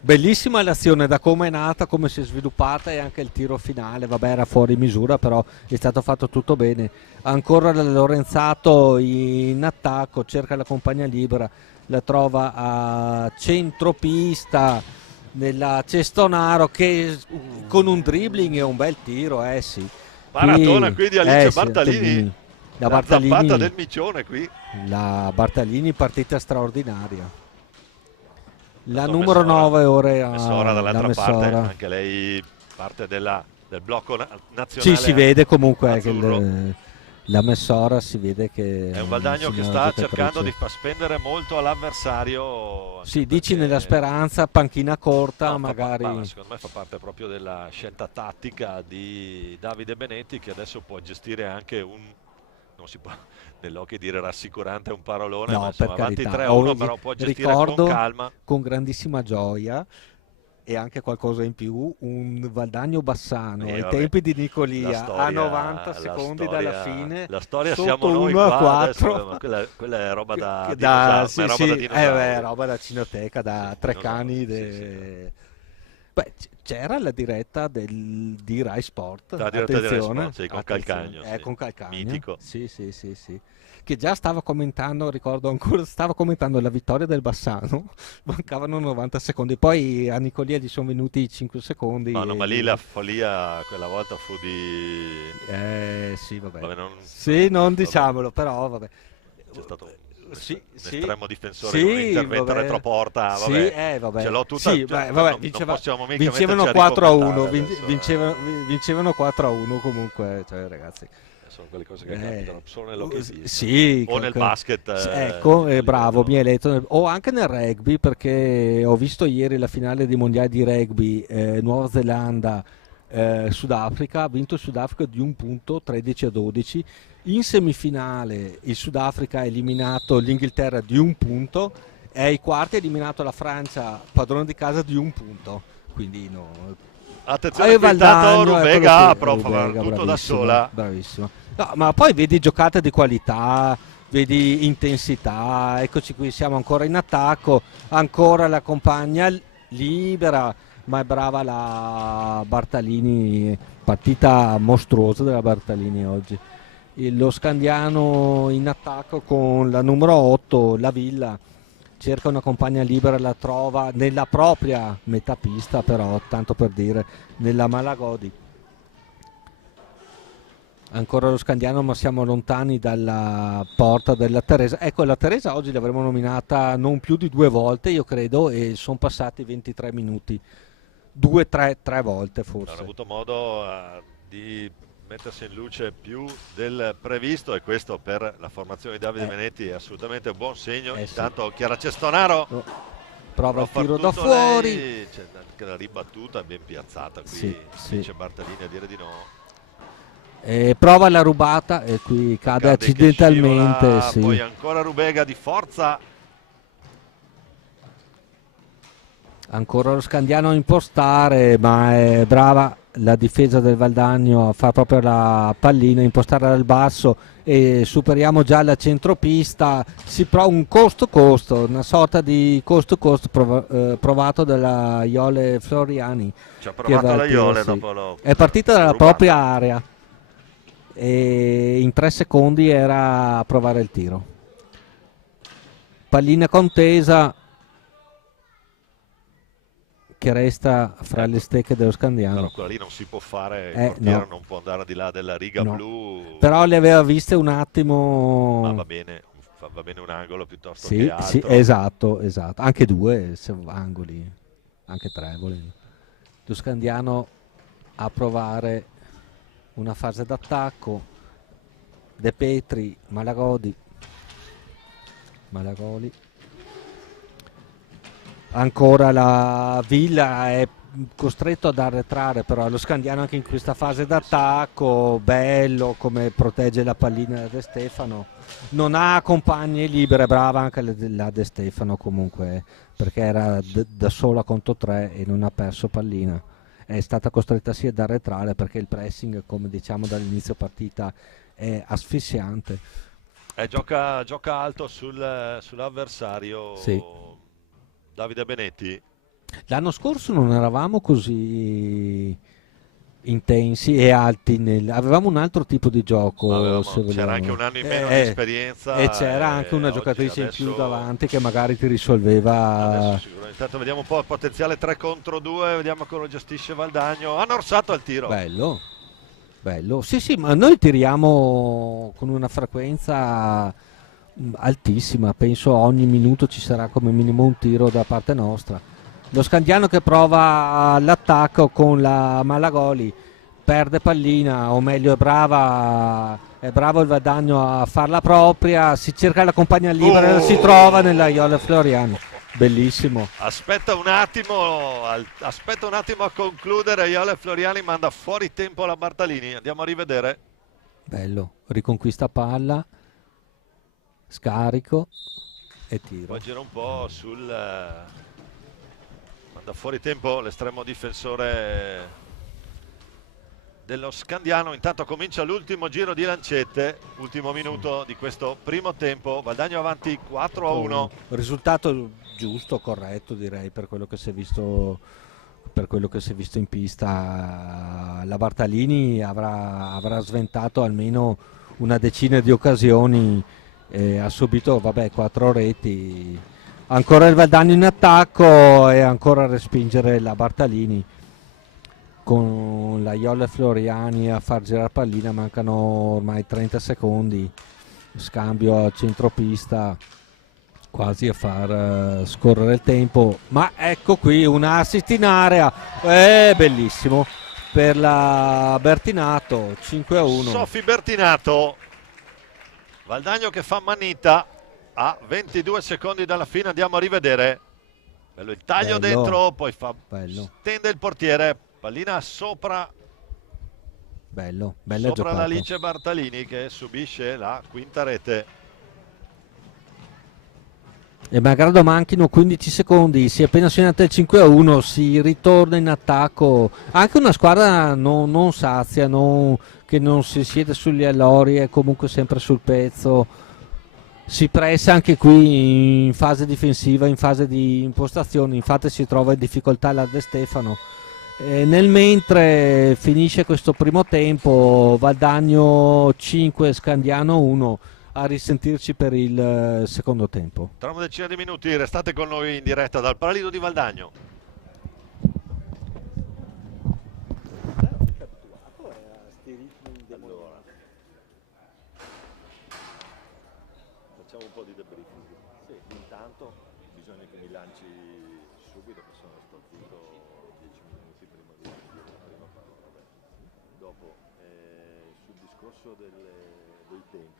Bellissima l'azione, da come è nata, come si è sviluppata, e anche il tiro finale, era fuori misura, però è stato fatto tutto bene. Ancora Lorenzato in attacco, cerca la compagna libera, la trova a centropista nella Cestonaro, che con un dribbling e un bel tiro, Paratona qui di Alice Bartalini. La zampata del micione qui. La Bartalini, partita straordinaria. La numero 9 ora Messora la dall'altra parte, Messora. anche lei parte del blocco nazionale. Sì, si vede comunque che azzurro. la Messora si vede che È un Valdagno che sta cercando di far spendere molto all'avversario. Sì, dici nella speranza, panchina corta, no, magari. Secondo me fa parte proprio della scelta tattica di Davide Benetti, che adesso può gestire anche non si può nell'occhio dire rassicurante un parolone, No, ma insomma, per avanti carità. 3-1, però può gestire Ricordo con calma. con grandissima gioia e anche qualcosa in più un Valdagno Bassano ai tempi di Nicolia a 90 secondi dalla fine, la storia sotto siamo noi 1 a qua 4 adesso, quella è roba da dinosauro, sì, roba sì, da dinosauro. roba da cinoteca, da Sì, Treccani. sì. Beh, c'era la diretta di Rai Sport, La diretta di Rai attenzione, Sport, sì, con attenzione. Calcagno, Con Calcagno, mitico. Sì, che già stava commentando, ricordo ancora, stava commentando la vittoria del Bassano, mancavano 90 secondi, poi a Nicolia gli sono venuti 5 secondi. No, ma lì la follia quella volta fu di... Sì, vabbè. Vabbè, non diciamolo, però vabbè. C'è stato un estremo difensore in un intervento retroporta, vabbè. Vabbè. Ce l'ho tutta, non possiamo mica vincevano metterci a 4-1, vincevano 4-1 comunque, cioè ragazzi. Sono quelle cose che capitano solo nell'hockey sì, o nel basket. Ecco, bravo, mi hai letto. O anche nel rugby, perché ho visto ieri la finale dei mondiali di rugby, Nuova Zelanda, Sudafrica, ha vinto il Sudafrica di un punto, 13-12. In semifinale il Sudafrica ha eliminato l'Inghilterra di un punto e ai quarti ha eliminato la Francia, padrone di casa, di un punto. Quindi no. Attenzione, intanto Rubega prova tutto da sola. Bravissimo. No, ma poi vedi giocate di qualità, vedi intensità, eccoci qui, siamo ancora in attacco, ancora la compagna libera, ma è brava la Bartalini, partita mostruosa della Bartalini oggi. Lo Scandiano in attacco con la numero 8, la Villa, cerca una compagna libera, la trova nella propria metà pista, però tanto per dire, nella Malagodi. Ancora lo Scandiano, ma siamo lontani dalla porta della Teresa. Ecco, la Teresa oggi l'avremmo nominata non più di 2 volte, io credo, e sono passati 23 minuti. 3 volte forse. Hanno avuto modo di mettersi in luce più del previsto, e questo per la formazione di Davide Benetti è assolutamente un buon segno. Intanto Chiara Cestonaro prova il tiro da fuori, c'è anche la ribattuta ben piazzata qui, dice Bartalini a dire di no. Prova la rubata e qui cade accidentalmente. Poi ancora Rubega di forza, ancora lo Scandiano a impostare, ma è brava la difesa del Valdagno a fare proprio la pallina, impostare dal basso, e superiamo già la centropista. Si prova un costo-costo, una sorta di costo-costo provato dalla Iole Floriani. Ci ha provato la Iole dopo è partita dalla propria area e in 3 secondi era a provare il tiro. Pallina contesa che resta fra le stecche dello Scandiano. Però quella lì non si può fare, il portiere non può andare di là della riga blu. Però le aveva viste un attimo. Ma va bene un angolo piuttosto che altro. Sì, esatto. Anche 2 angoli, anche 3 volendo. Lo Scandiano a provare una fase d'attacco. De Petri, Malagodi. Ancora la Villa è costretto ad arretrare, però lo Scandiano anche in questa fase d'attacco, bello come protegge la pallina da De Stefano, non ha compagnie libere, brava anche la De Stefano comunque, perché era da sola contro 3 e non ha perso pallina, è stata costretta sì ad arretrare perché il pressing, come diciamo dall'inizio partita, è asfissiante. Gioca alto sull'avversario. Sì. Davide Benetti. L'anno scorso non eravamo così intensi e alti, avevamo un altro tipo di gioco. C'era anche un anno in meno di esperienza e c'era anche una giocatrice in più davanti che magari ti risolveva. Intanto vediamo un po' il potenziale 3 contro 2, vediamo come lo gestisce Valdagno. Hanno orsato al tiro. Bello, sì, ma noi tiriamo con una frequenza altissima, penso ogni minuto ci sarà come minimo un tiro da parte nostra. Lo Scandiano che prova l'attacco con la Malagoli, perde pallina, o meglio è bravo il Vadagno a farla propria, si cerca la compagna libera e la si trova nella Iola Floriani. Bellissimo, Aspetta un attimo a concludere. Iole Floriani manda fuori tempo la Bartalini. Andiamo a rivedere. bello, riconquista palla, scarico e tiro. Poi gira un po' manda fuori tempo l'estremo difensore dello Scandiano. Intanto comincia l'ultimo giro di lancette, ultimo minuto di questo primo tempo. Valdagno avanti 4-1. Risultato giusto, corretto direi per quello che si è visto, per quello che si è visto in pista. La Bartalini avrà sventato almeno una decina di occasioni e ha subito, vabbè, 4 reti. Ancora il Valdagno in attacco e ancora a respingere la Bartalini con la Iola Floriani a far girare pallina. Mancano ormai 30 secondi, scambio a centropista, quasi a far scorrere il tempo, ma ecco qui un assist in area, bellissimo per la Bertinato. 5-1. Sofi Bertinato. Valdagno che fa manita a 22 secondi dalla fine. Andiamo a rivedere. Bello il taglio Bello, dentro, poi bello, stende il portiere, pallina sopra bella sopra giocata. l'Alice Bartalini che subisce la quinta rete. E malgrado manchino 15 secondi, si è appena segnato il 5-1, si ritorna in attacco. Anche una squadra non sazia, che non si siede sugli allori, è comunque sempre sul pezzo. Si pressa anche qui in fase difensiva, in fase di impostazione. Infatti si trova in difficoltà la De Stefano. Nel mentre finisce questo primo tempo, Valdagno 5, Scandiano 1. A risentirci per il secondo tempo. Tra una decina di minuti restate con noi in diretta dal Paralido di Valdagno. Allora, facciamo un po' di debriefing. Sì, intanto bisogna che mi lanci subito, che sono stato 10 minuti prima di iniziare la prima parte. Vabbè. Dopo, sul discorso dei tempi.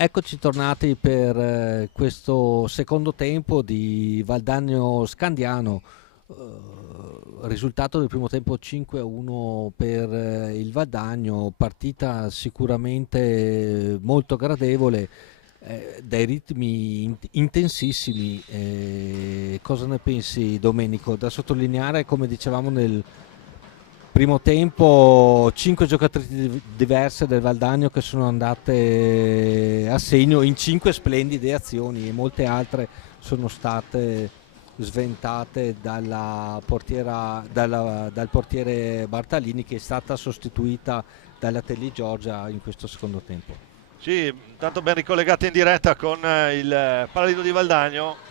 Eccoci tornati per questo secondo tempo di Valdagno Scandiano. Risultato del primo tempo 5-1 per il Valdagno, partita sicuramente molto gradevole, dai ritmi intensissimi. Cosa ne pensi, Domenico? Da sottolineare, come dicevamo nel primo tempo, 5 giocatrici diverse del Valdagno che sono andate a segno in 5 splendide azioni, e molte altre sono state sventate dal portiere Bartalini, che è stata sostituita dalla Telly Giorgia in questo secondo tempo. Sì, tanto ben ricollegati in diretta con il Paladido di Valdagno.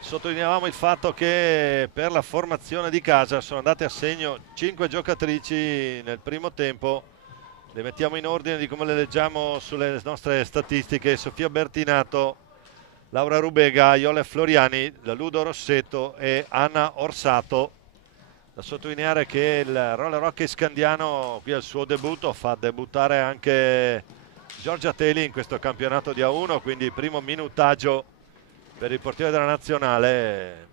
Sottolineavamo il fatto che per la formazione di casa sono andate a segno 5 giocatrici nel primo tempo. Le mettiamo in ordine di come le leggiamo sulle nostre statistiche: Sofia Bertinato, Laura Rubega, Iole Floriani, Ludo Rossetto e Anna Orsato. Da sottolineare che il roller hockey scandiano qui al suo debutto fa debuttare anche Giorgia Teli in questo campionato di A1, quindi primo minutaggio per il portiere della nazionale.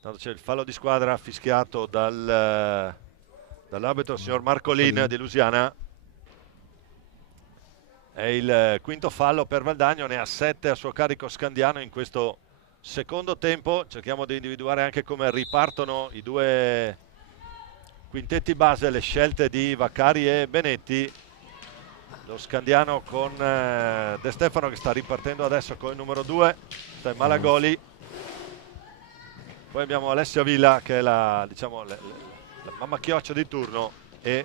Tanto c'è il fallo di squadra fischiato dall'arbitro, il signor Marcolin di Lusiana. È il quinto fallo per Valdagno, ne ha 7 a suo carico Scandiano in questo secondo tempo. Cerchiamo di individuare anche come ripartono i due quintetti base, le scelte di Vaccari e Benetti. Lo Scandiano con De Stefano che sta ripartendo adesso con il numero 2, sta in Malagoli. Poi abbiamo Alessia Villa che è la mamma chioccia di turno, e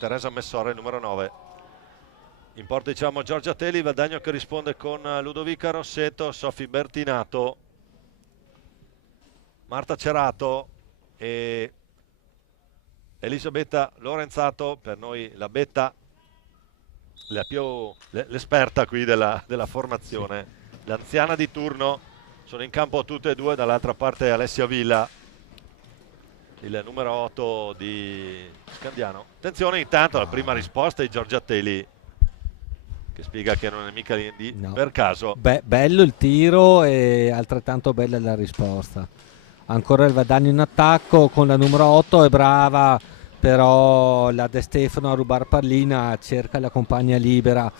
Teresa Messora, il numero 9. In porta diciamo Giorgia Teli, Valdagno che risponde con Ludovica Rossetto, Sofì Bertinato, Marta Cerato e Elisabetta Lorenzato, per noi la Betta, l'esperta qui della formazione, sì. L'anziana di turno. Sono in campo tutte e due, dall'altra parte Alessia Villa, il numero 8 di Scandiano. Attenzione intanto alla prima risposta di Giorgia Teli, che spiega che non è mica per caso. Bello il tiro e altrettanto bella la risposta. Ancora il Valdagno in attacco con la numero 8, è brava, però la De Stefano a rubar pallina, cerca la compagna libera,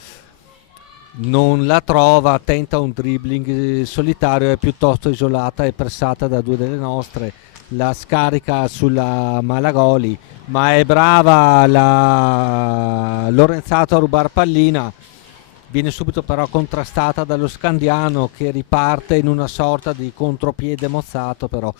non la trova, tenta un dribbling solitario, è piuttosto isolata e pressata da due delle nostre, la scarica sulla Malagoli, ma è brava la Lorenzato a rubar pallina, viene subito però contrastata dallo Scandiano che riparte in una sorta di contropiede mozzato, però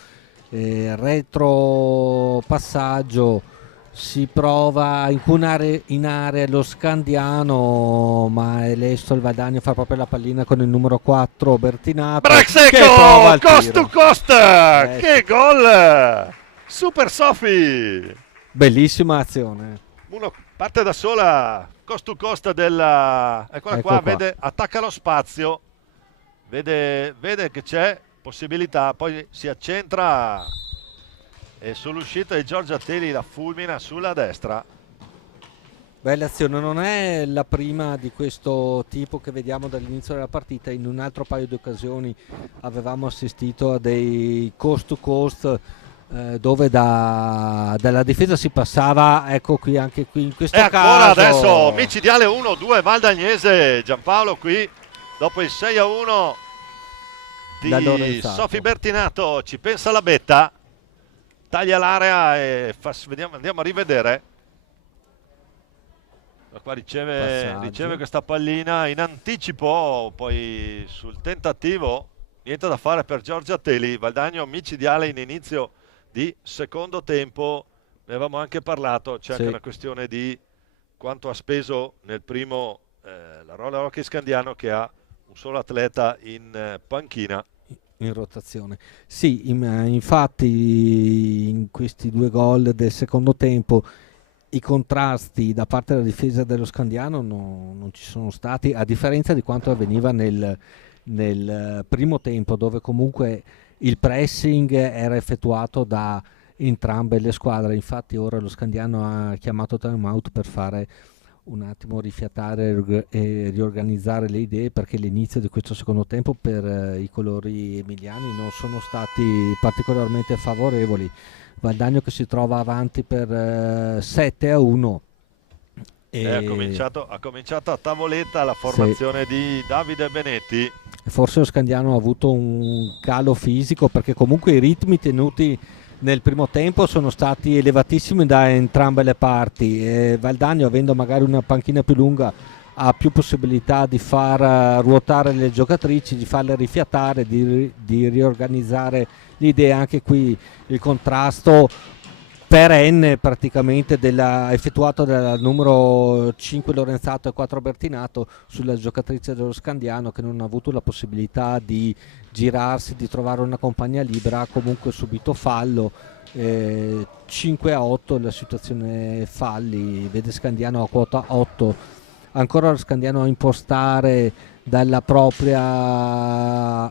retropassaggio. Si prova a incunare in area lo Scandiano, ma è lesto il Valdagno, fa proprio la pallina con il numero 4 Bertinato, che prova il cost to cost, che gol, super Sofi, bellissima azione. Uno parte da sola, cost to cost della, eccola qua, vede, attacca lo spazio, vede che c'è possibilità, poi si accentra e sull'uscita di Giorgia Teli la fulmina sulla destra. Bella azione, non è la prima di questo tipo che vediamo dall'inizio della partita. In un altro paio di occasioni avevamo assistito a dei coast to coast dove dalla difesa si passava, ecco qui anche qui in questo caso. E ancora adesso micidiale 1-2 Valdagnese, Giampaolo qui dopo il 6-1 di Sofì Bertinato, ci pensa la Betta. Taglia l'area e andiamo a rivedere. Qua riceve questa pallina in anticipo, poi sul tentativo niente da fare per Giorgia Teli. Valdagno micidiale in inizio di secondo tempo, ne avevamo anche parlato, c'è anche una questione di quanto ha speso nel primo la roller hockey Scandiano, che ha un solo atleta in panchina. In rotazione, sì, infatti in questi due gol del secondo tempo i contrasti da parte della difesa dello Scandiano non ci sono stati, a differenza di quanto avveniva nel primo tempo, dove comunque il pressing era effettuato da entrambe le squadre. Infatti ora lo Scandiano ha chiamato time out per fare un attimo rifiatare e riorganizzare le idee, perché l'inizio di questo secondo tempo per i colori emiliani non sono stati particolarmente favorevoli. Valdagno che si trova avanti per 7-1 e Ha cominciato a tavoletta la se formazione di Davide Benetti. forse lo Scandiano ha avuto un calo fisico, perché comunque i ritmi tenuti nel primo tempo sono stati elevatissimi da entrambe le parti e Valdagno, avendo magari una panchina più lunga, ha più possibilità di far ruotare le giocatrici, di farle rifiatare, di riorganizzare l'idea. Anche qui il contrasto perenne praticamente effettuato dal numero 5 Lorenzato e 4 Bertinato sulla giocatrice dello Scandiano, che non ha avuto la possibilità di girarsi, di trovare una compagna libera. Ha comunque subito fallo, 5-8 la situazione falli, vede Scandiano a quota 8, ancora lo Scandiano a impostare dalla propria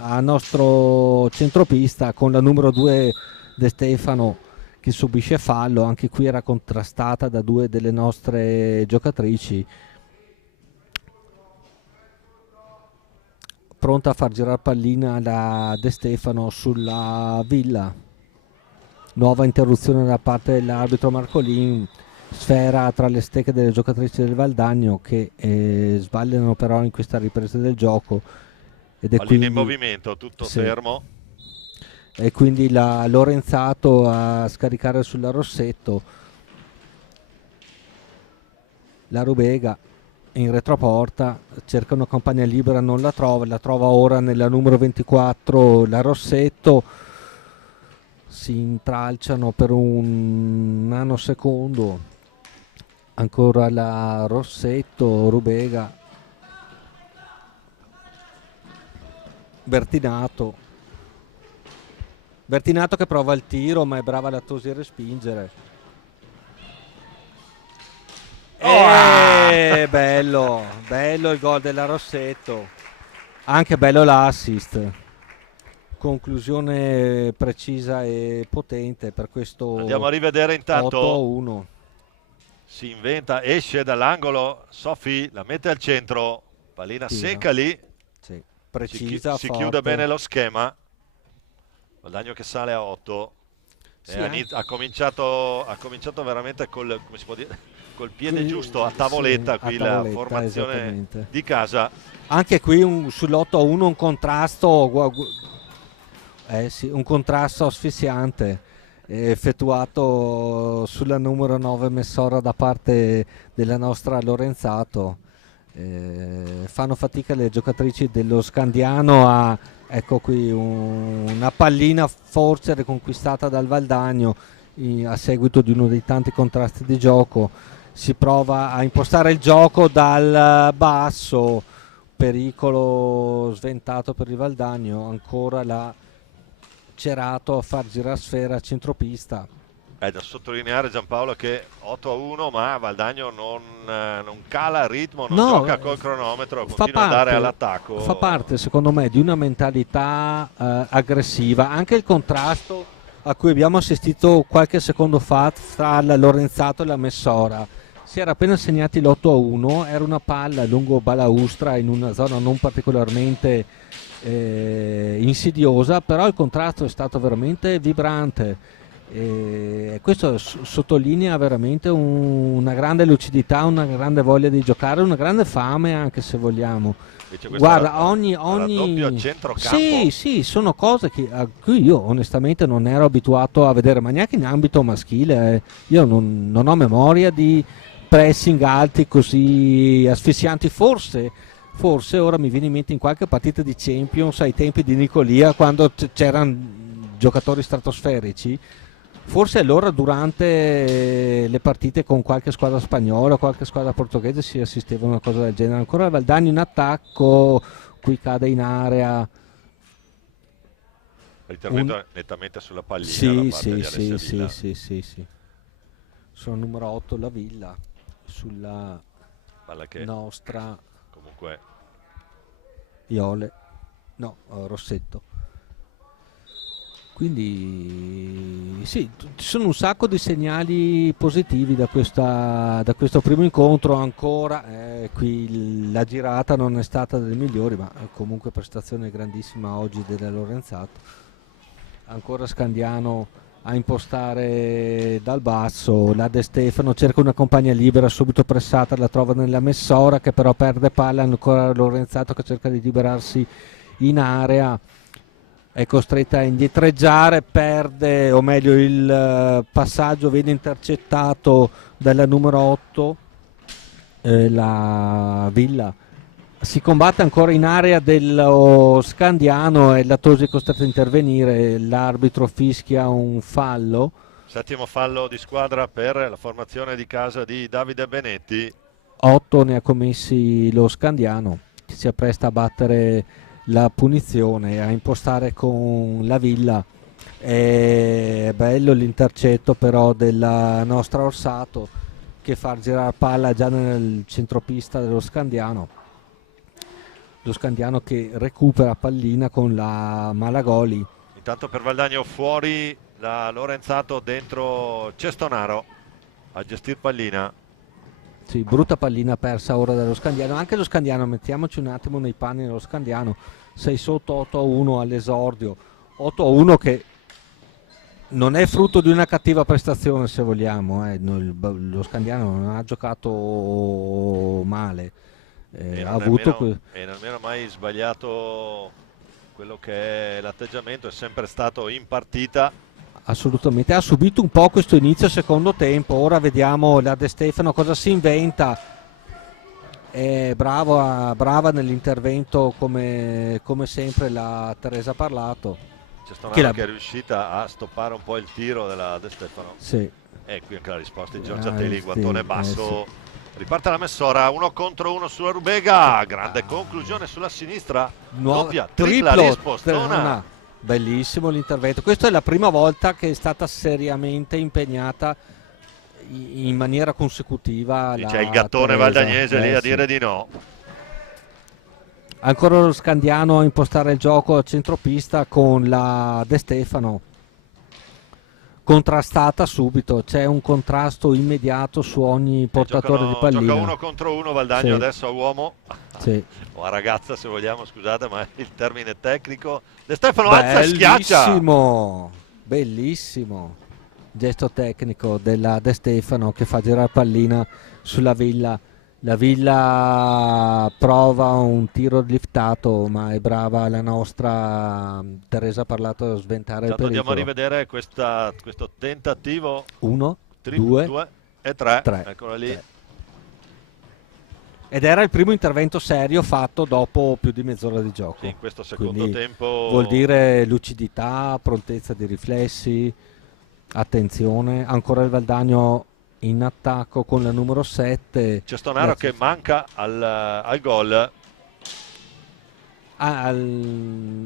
a nostro centropista, con la numero 2 De Stefano che subisce fallo. Anche qui era contrastata da due delle nostre giocatrici, pronta a far girare pallina da De Stefano sulla Villa. Nuova interruzione da parte dell'arbitro Marcolin, sfera tra le stecche delle giocatrici del Valdagno, che sbagliano però in questa ripresa del gioco, ed è Pallina in quindi movimento, tutto sì, fermo. e quindi la Lorenzato a scaricare sulla Rossetto. La Rubega in retroporta cerca una compagna libera, non la trova ora nella numero 24 la Rossetto. Si intralciano per un nanosecondo, ancora la Rossetto, Rubega, Bertinato che prova il tiro, ma è brava Lattosi a respingere. Oh! Bello, bello il gol della Rossetto, anche bello l'assist. Conclusione precisa e potente per Andiamo questo a rivedere intanto. 8-1. Si inventa, esce dall'angolo, Sofi la mette al centro, pallina Tira, secca lì, sì, precisa, si chiude bene forte. lo schema. Guadagno che sale a 8 e Sì, ha cominciato veramente come si può dire, col piede giusto a sì, tavoletta a qui la tavoletta, formazione esattamente. di casa. Anche qui sull'8-1 un contrasto, sì, un contrasto asfissiante, effettuato sulla numero 9 Messora da parte della nostra Lorenzato. Fanno fatica le giocatrici dello Scandiano ecco qui una pallina forse riconquistata dal Valdagno a seguito di uno dei tanti contrasti di gioco. Si prova a impostare il gioco dal basso, pericolo sventato per il Valdagno, ancora la Cerato a far girare sfera a centropista. È da sottolineare, Giampaolo, che 8-1, ma Valdagno non cala il ritmo, non No, gioca col cronometro, fa continua ad andare parte, fa all'attacco. parte secondo me di una mentalità aggressiva. Anche il contrasto a cui abbiamo assistito qualche secondo fa tra la Lorenzato e la Messora. Si era appena segnati l'8-1, era una palla lungo balaustra in una zona non particolarmente insidiosa, però il contrasto è stato veramente vibrante. E questo sottolinea veramente una grande lucidità, una grande voglia di giocare, una grande fame, anche se vogliamo. Invece questo Guarda, raddoppio a sì, centrocampo. sì, sono cose a cui io onestamente non ero abituato a vedere, ma neanche in ambito maschile. Io non ho memoria di pressing alti così asfissianti. Forse ora mi viene in mente in qualche partita di Champions ai tempi di Nicolia, quando c'erano giocatori stratosferici. Forse allora durante le partite con qualche squadra spagnola, qualche squadra portoghese si assisteva a una cosa del genere. Ancora Valdani in attacco, qui cade in area. Un... L'intervento nettamente sulla pallina da Sì, parte sì, di sì, Alessia sì, Villa. sì, sì, sì. Sono numero 8 la Villa, sulla Palla che nostra comunque Iole, no, Rossetto. Quindi sì, ci sono un sacco di segnali positivi da questo primo incontro. Ancora qui la girata non è stata delle migliori, ma comunque prestazione grandissima oggi della Lorenzato. Ancora Scandiano a impostare dal basso, la De Stefano cerca una compagna libera, subito pressata, la trova nella Messora che però perde palla, ancora Lorenzato che cerca di liberarsi in area, è costretta a indietreggiare, perde, o meglio il passaggio viene intercettato dalla numero 8, la Villa. Si combatte ancora in area dello Scandiano e la Tosi è costretta a intervenire, l'arbitro fischia un fallo. Settimo fallo di squadra per la formazione di casa di Davide Benetti. 8 ne ha commessi lo Scandiano, che si appresta a battere la punizione, a impostare con la Villa. È bello l'intercetto però della nostra Orsato che fa girare palla già nel centropista dello Scandiano. Lo Scandiano che recupera pallina con la Malagoli. Intanto per Valdagno fuori la Lorenzato, dentro Cestonaro a gestire pallina. Sì, brutta pallina persa ora dallo Scandiano. Anche lo Scandiano, mettiamoci un attimo nei panni dello Scandiano. Sei sotto 8-1 all'esordio. 8-1 che non è frutto di una cattiva prestazione, se vogliamo. Lo Scandiano non ha giocato male. Ha avuto e non era mai sbagliato quello che è l'atteggiamento, è sempre stato in partita. Assolutamente, ha subito un po' questo inizio secondo tempo. Ora vediamo la De Stefano cosa si inventa. È brava nell'intervento come sempre la Teresa Parlato. Cestonaro che è riuscita a stoppare un po' il tiro della De Stefano. Sì. E qui anche la risposta di Giorgia Teli, guantone basso. Sì. Riparte la Messora, 1 contro 1 sulla Rubega, grande conclusione sulla sinistra, doppia, tripla rispostona. Bellissimo l'intervento. Questa è la prima volta che è stata seriamente impegnata in maniera consecutiva. C'è il gattone Teresa valdagnese lì a dire di no. Ancora lo Scandiano a impostare il gioco a centropista con la De Stefano. Contrastata subito, c'è un contrasto immediato su ogni portatore di pallina. Gioca 1 contro 1 Valdagno, sì. Adesso a uomo, sì. O a ragazza se vogliamo, scusate, ma è il termine tecnico. De Stefano alza e schiaccia. Bellissimo gesto tecnico della De Stefano che fa girare pallina sulla Villa. La Villa prova un tiro liftato, ma è brava la nostra Teresa Parlato a sventare il pericolo. Andiamo a rivedere questo tentativo. 1, 2 e 3. Eccola lì. 3. Ed era il primo intervento serio fatto dopo più di mezz'ora di gioco. Sì, in questo secondo quindi tempo vuol dire lucidità, prontezza di riflessi, attenzione. Ancora il Valdagno in attacco con la numero 7. Cestonaro che manca al gol.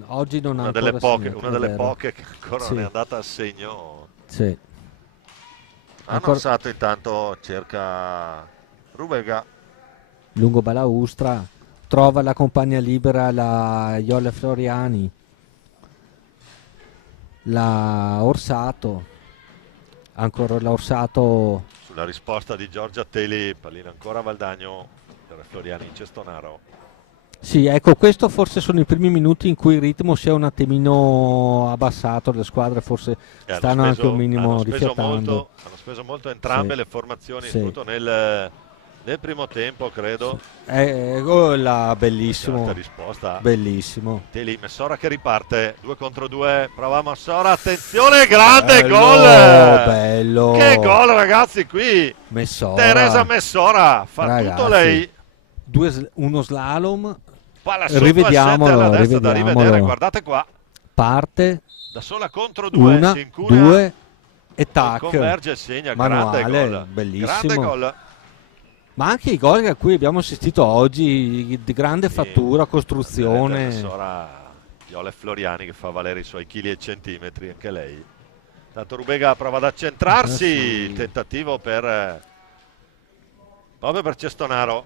Oggi non ha una delle poche che ancora non è andata a segno. Sì. Avanzato intanto cerca Rubega. Lungo balaustra, trova la compagna libera la Iole Floriani, la Orsato, ancora la Orsato. Sulla risposta di Giorgia Teli, pallina ancora a Valdagno per Floriani in Cestonaro. Sì, ecco, questo forse sono i primi minuti in cui il ritmo si è un attimino abbassato, le squadre forse stanno anche un minimo rifiatando. Hanno speso molto entrambe le formazioni, soprattutto nel primo tempo, credo. Bellissimo. Risposta. Bellissimo. Teli, Messora che riparte, 2 contro 2, prova Messora, attenzione, grande gol! Bello. Che gol ragazzi qui! Messora. Teresa Messora, fa ragazzi, tutto lei. Uno slalom. Palla sotto alla destra da rivedere, guardate qua. Parte. Da sola contro 2, si incuna. 2 e tac. Converge e segna, manuale, grande gol. Bellissimo. Grande gol. Ma anche i gol a cui abbiamo assistito oggi, di grande fattura, costruzione. Iole Floriani che fa valere i suoi chili e centimetri, anche lei. Tanto Rubega prova ad accentrarsi, il tentativo proprio per Cestonaro,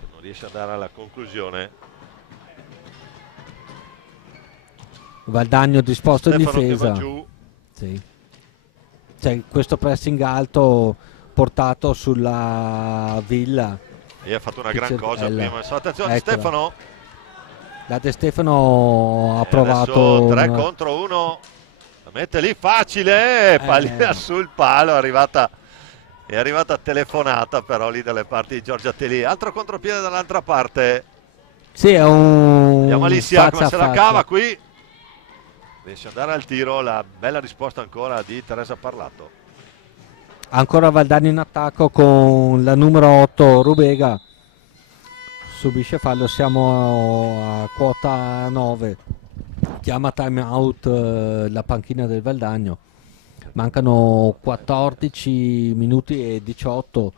che non riesce ad andare alla conclusione. Valdagno disposto in Stefano che va difesa. giù. Sì. C'è questo pressing alto portato sulla Villa. E ha fatto una Che gran cosa Ella. prima. Attenzione Eccola. Stefano. La De Stefano ha E provato adesso 3 un... contro 1. La mette lì facile. Pallina sul palo. È arrivata telefonata però lì dalle parti di Giorgia Telì. Altro contropiede dall'altra parte. Sì, è un... Vediamo Alicia come se la faccia. cava qui. Riesce ad andare al tiro. La bella risposta ancora di Teresa Parlato. Ancora Valdagno in attacco con la numero 8 Rubega. Subisce fallo, siamo a quota 9. Chiama time out la panchina del Valdagno. Mancano 14 minuti e 18.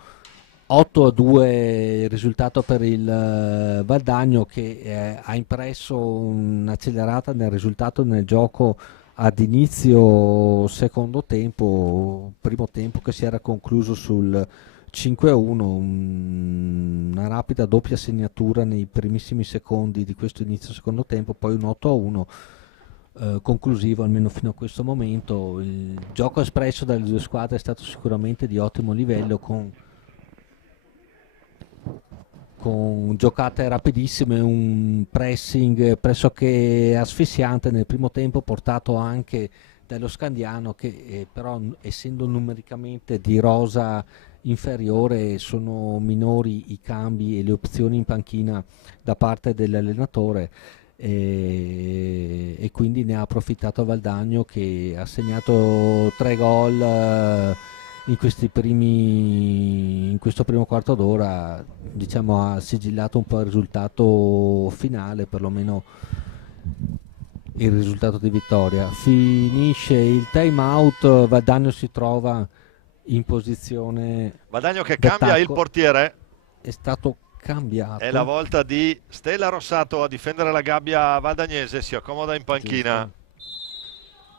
8-2 il risultato per il Valdagno, che ha impresso un'accelerata nel risultato nel gioco ad inizio secondo tempo, primo tempo che si era concluso sul 5-1, una rapida doppia segnatura nei primissimi secondi di questo inizio secondo tempo, poi un 8-1 conclusivo almeno fino a questo momento. Il gioco espresso dalle due squadre è stato sicuramente di ottimo livello, con giocate rapidissime, un pressing pressoché asfissiante nel primo tempo, portato anche dallo Scandiano, che però, essendo numericamente di rosa inferiore, sono minori i cambi e le opzioni in panchina da parte dell'allenatore, e quindi ne ha approfittato Valdagno, che ha segnato 3 gol in questo primo quarto d'ora. Diciamo, ha sigillato un po' il risultato finale, perlomeno il risultato di vittoria. Finisce il time out, Valdagno si trova in posizione Valdagno che cambia il portiere. È stato cambiato. È la volta di Stella Rossato a difendere la gabbia valdagnese, si accomoda in panchina.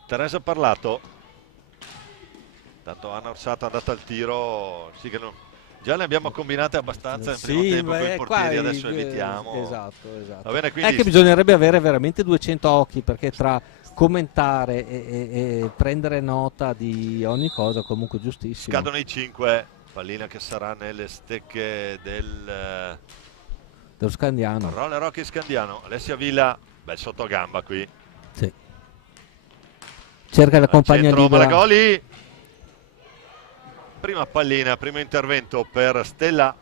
Teresa Parlato. Tanto Anna Orsato è andata al tiro, sì che già ne abbiamo combinate abbastanza in primo tempo con i portieri, adesso evitiamo. Esatto. Va bene, quindi... È che bisognerebbe avere veramente 200 occhi, perché tra commentare e prendere nota di ogni cosa, comunque giustissimo. Scadono i 5, pallina che sarà nelle stecche dello Scandiano. Roller Hockey Scandiano. Alessia Villa, bel sottogamba qui. Sì. Cerca la compagnia libera. Malagoli. Prima pallina, primo intervento per Stella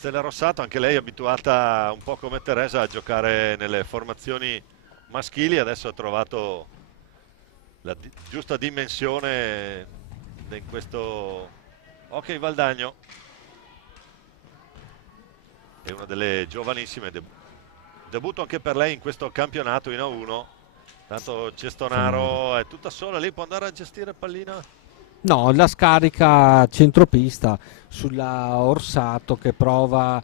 Rossato, anche lei abituata un po' come Teresa a giocare nelle formazioni maschili, adesso ha trovato la giusta dimensione in questo hockey Valdagno. È una delle giovanissime, debutto anche per lei in questo campionato in A1. Tanto Cestonaro è tutta sola lì, può andare a gestire pallina? No, la scarica centropista sulla Orsato, che prova,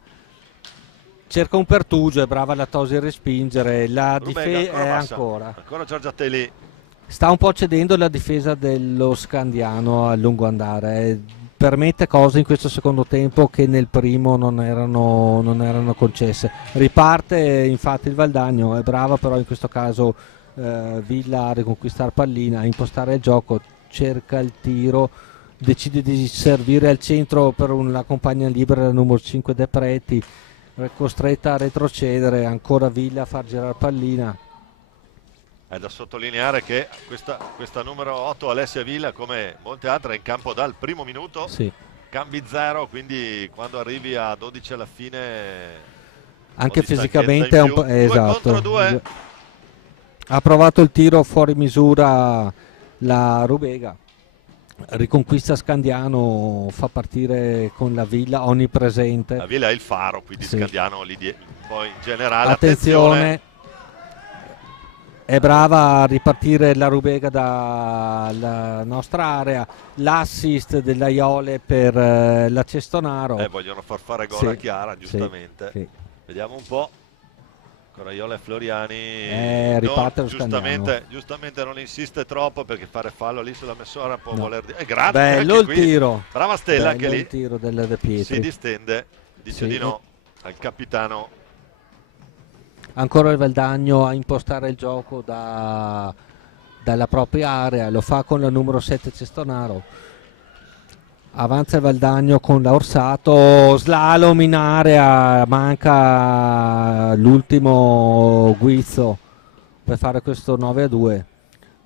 cerca un pertugio, è brava la Tosi a respingere, la difesa è ancora Giorgia Telì. Sta un po' cedendo la difesa dello Scandiano a lungo andare, permette cose in questo secondo tempo che nel primo non erano concesse. Riparte infatti il Valdagno, è brava però in questo caso Villa a riconquistare pallina, a impostare il gioco, cerca il tiro, decide di servire al centro per la compagna libera, la numero 5 De Preti, è costretta a retrocedere, ancora Villa a far girare pallina. È da sottolineare che questa numero 8 Alessia Villa, come molte altre, è in campo dal primo minuto. Sì. Cambi 0, quindi quando arrivi a 12 alla fine anche fisicamente è un po', esatto. 2. Ha provato il tiro fuori misura la Rubega, riconquista Scandiano, fa partire con la Villa onnipresente. La Villa è il faro, quindi sì. Scandiano lì poi in generale. Attenzione, è brava a ripartire la Rubega dalla nostra area, l'assist della Iole per la Cestonaro. Vogliono far fare gol a Chiara, giustamente. Sì. Vediamo un po'. Iole e Floriani riparte lo giustamente non insiste troppo, perché fare fallo lì sulla Messora può voler dire grazie. Bello il tiro, brava Stella, anche lì il tiro De Pietri. Si distende, dice di no al capitano. ancora il Valdagno a impostare il gioco dalla propria area, lo fa con la numero 7 Cestonaro. Avanza il Valdagno con l'Orsato, slalom in area, manca l'ultimo guizzo per fare questo 9-2.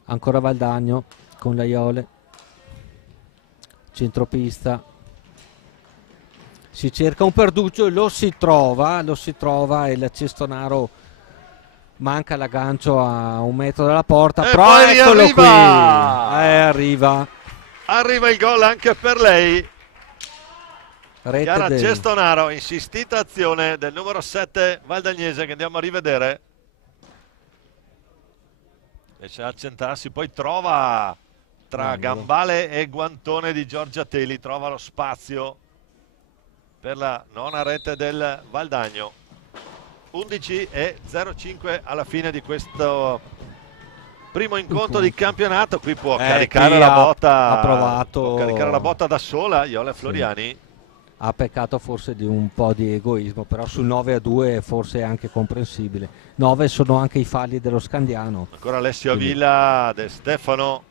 Ancora Valdagno con l'Aiole, centropista, si cerca un perduccio, lo si trova e la Cestonaro manca l'aggancio a 1 metro dalla porta, però eccolo qui, arriva il gol anche per lei. Rete Chiara Cestonaro, insistita azione del numero 7 valdagnese che andiamo a rivedere. Riesce a centrarsi, poi trova tra gambale e guantone di Giorgia Teli, trova lo spazio per la nona rete del Valdagno. 11:05 alla fine di questo primo incontro di campionato. Qui può caricare la botta, ha provato, può caricare la botta da sola Iole Floriani. Sì. Ha peccato forse di un po' di egoismo, però sul 9-2 forse è anche comprensibile. 9 sono anche i falli dello Scandiano. Ancora Alessio Avila, De Stefano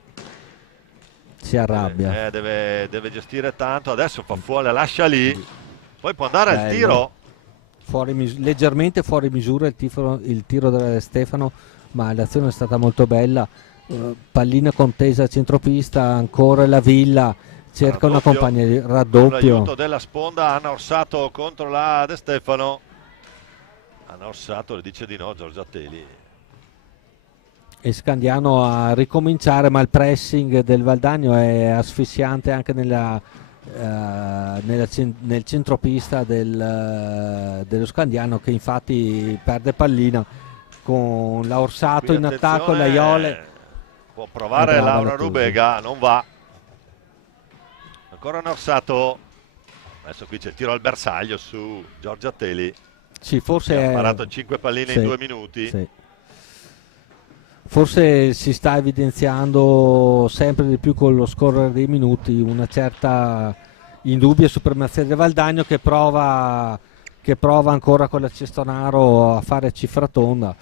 si arrabbia, deve gestire tanto, adesso fa fuori, lascia lì, poi può andare al tiro. Leggermente fuori misura il tiro da De Stefano, ma l'azione è stata molto bella. Pallina contesa a centropista, ancora la Villa cerca una compagna di raddoppio. L'aiuto della sponda, Anna Orsato contro la De Stefano. Anna Orsato le dice di no Giorgia Teli. E Scandiano a ricominciare, ma il pressing del Valdagno è asfissiante anche nel centropista dello Scandiano, che infatti perde pallina con la Orsato in attacco. La Iole può provare Laura Rubega, non va. Ancora un Orsato, adesso qui c'è il tiro al bersaglio su Giorgia Teli. Sì, forse ha parato 5 palline in 2 minuti. Sì. Forse si sta evidenziando sempre di più con lo scorrere dei minuti una certa indubbia supremazia del Valdagno, che prova ancora con la Cestonaro a fare cifra tonda.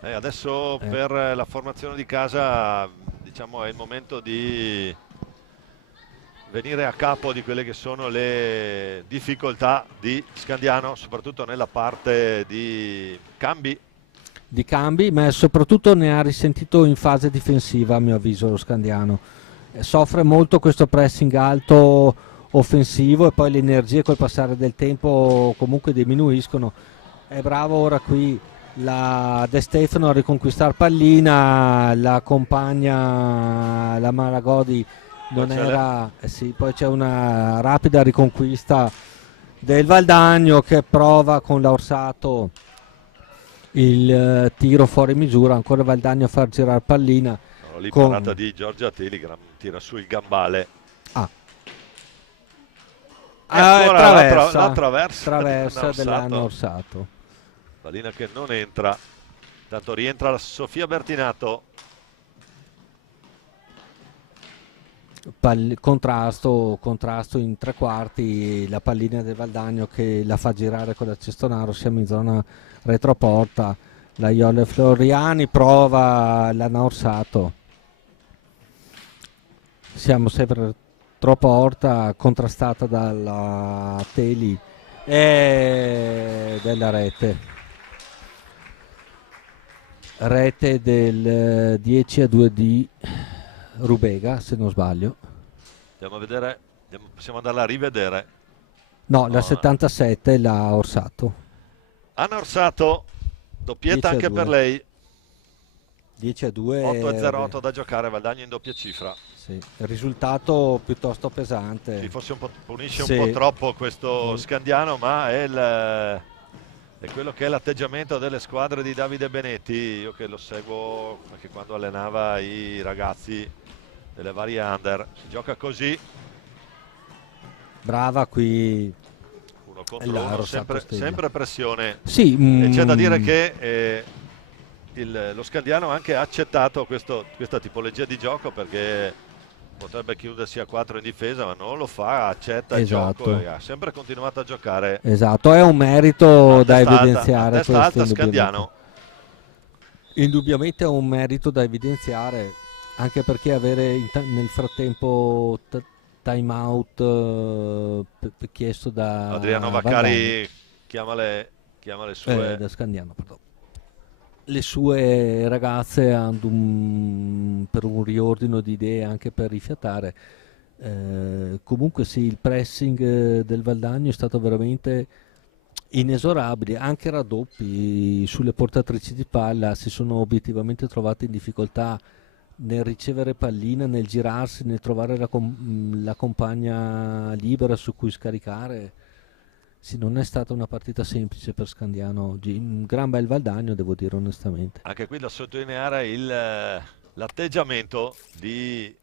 Adesso per la formazione di casa, diciamo, è il momento di venire a capo di quelle che sono le difficoltà di Scandiano, soprattutto nella parte di cambi, ma soprattutto ne ha risentito in fase difensiva, a mio avviso, lo Scandiano. Soffre molto questo pressing alto offensivo, e poi le energie col passare del tempo comunque diminuiscono. È bravo ora qui la De Stefano a riconquistare pallina, la compagna, la Maragodi non era, poi c'è una rapida riconquista del Valdagno, che prova con l'Orsato il tiro fuori misura, ancora Valdagno a far girare pallina. Lì parata di Giorgia Teli, tira su il gambale. La traversa dell'Anna Orsato. Pallina che non entra. Intanto rientra la Sofia Bertinato. Contrasto in 3/4, la pallina del Valdagno che la fa girare con la Cestonaro. Siamo in zona retroporta, la Iole Floriani prova l'Anna Orsato, siamo sempre retroporta, contrastata dalla Teli e della rete del 10-2 di Rubega, se non sbaglio. Andiamo a vedere, possiamo andarla a rivedere. No, la 77 la Orsato. Anna Orsato, doppietta anche per lei. 10-2. 8-0-8 da giocare, Valdagno in doppia cifra. Sì, risultato piuttosto pesante. Sì, forse punisce un po' troppo questo Scandiano, ma è quello che è l'atteggiamento delle squadre di Davide Benetti. Io che lo seguo anche quando allenava i ragazzi delle varie under, si gioca così. Brava qui. Uno contro uno, sempre pressione. Sì, e c'è da dire che lo Scandiano ha anche accettato questa tipologia di gioco, perché potrebbe chiudersi a 4 in difesa, ma non lo fa, accetta il Esatto. gioco e ha sempre continuato a giocare Esatto, è un merito a da testa alta, evidenziare a testa questo, alta Scandiano. Indubbiamente è un merito da evidenziare, anche perché avere nel frattempo time out chiesto da Adriano Valdagno, Vaccari chiama le sue... da Scandiano, pardon. Le sue ragazze per un riordino di idee, anche per rifiatare. Comunque sì, il pressing del Valdagno è stato veramente inesorabile, anche raddoppi sulle portatrici di palla si sono obiettivamente trovate in difficoltà nel ricevere pallina, nel girarsi, nel trovare la compagna libera su cui scaricare. Sì, non è stata una partita semplice per Scandiano oggi, un gran bel Valdagno devo dire onestamente. Anche qui da sottolineare l'atteggiamento di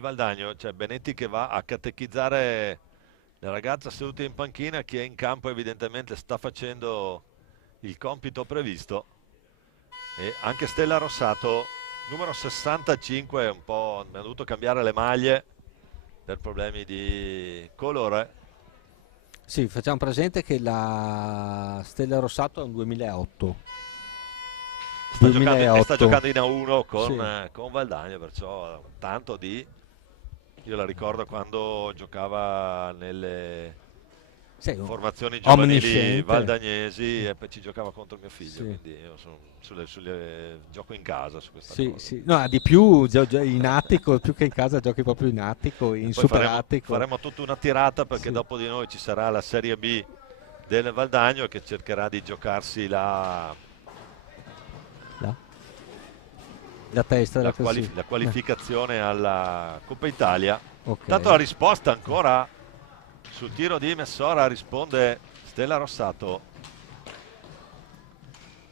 Valdagno, cioè Benetti che va a catechizzare la ragazza seduta in panchina, che è in campo evidentemente sta facendo il compito previsto, e anche Stella Rossato, numero 65, un po' ha dovuto cambiare le maglie per problemi di colore. Sì, facciamo presente che la Stella Rossato è un 2008. Sta giocando in A1 Sì. con Valdagno, perciò tanto di... Io la ricordo quando giocava nelle formazioni giovanili omnisciente. valdagnesi e poi ci giocava contro mio figlio, Sì. quindi io sono gioco in casa su questa Sì, cosa. sì. No, di più in attico, più che in casa giochi proprio in attico, in Poi super attico. faremo tutta una tirata, perché Sì. dopo di noi ci sarà la Serie B del Valdagno, che cercherà di giocarsi La testa della classifica. la qualificazione alla Coppa Italia. Ok. Tanto la risposta ancora sul tiro di Messora, risponde Stella Rossato.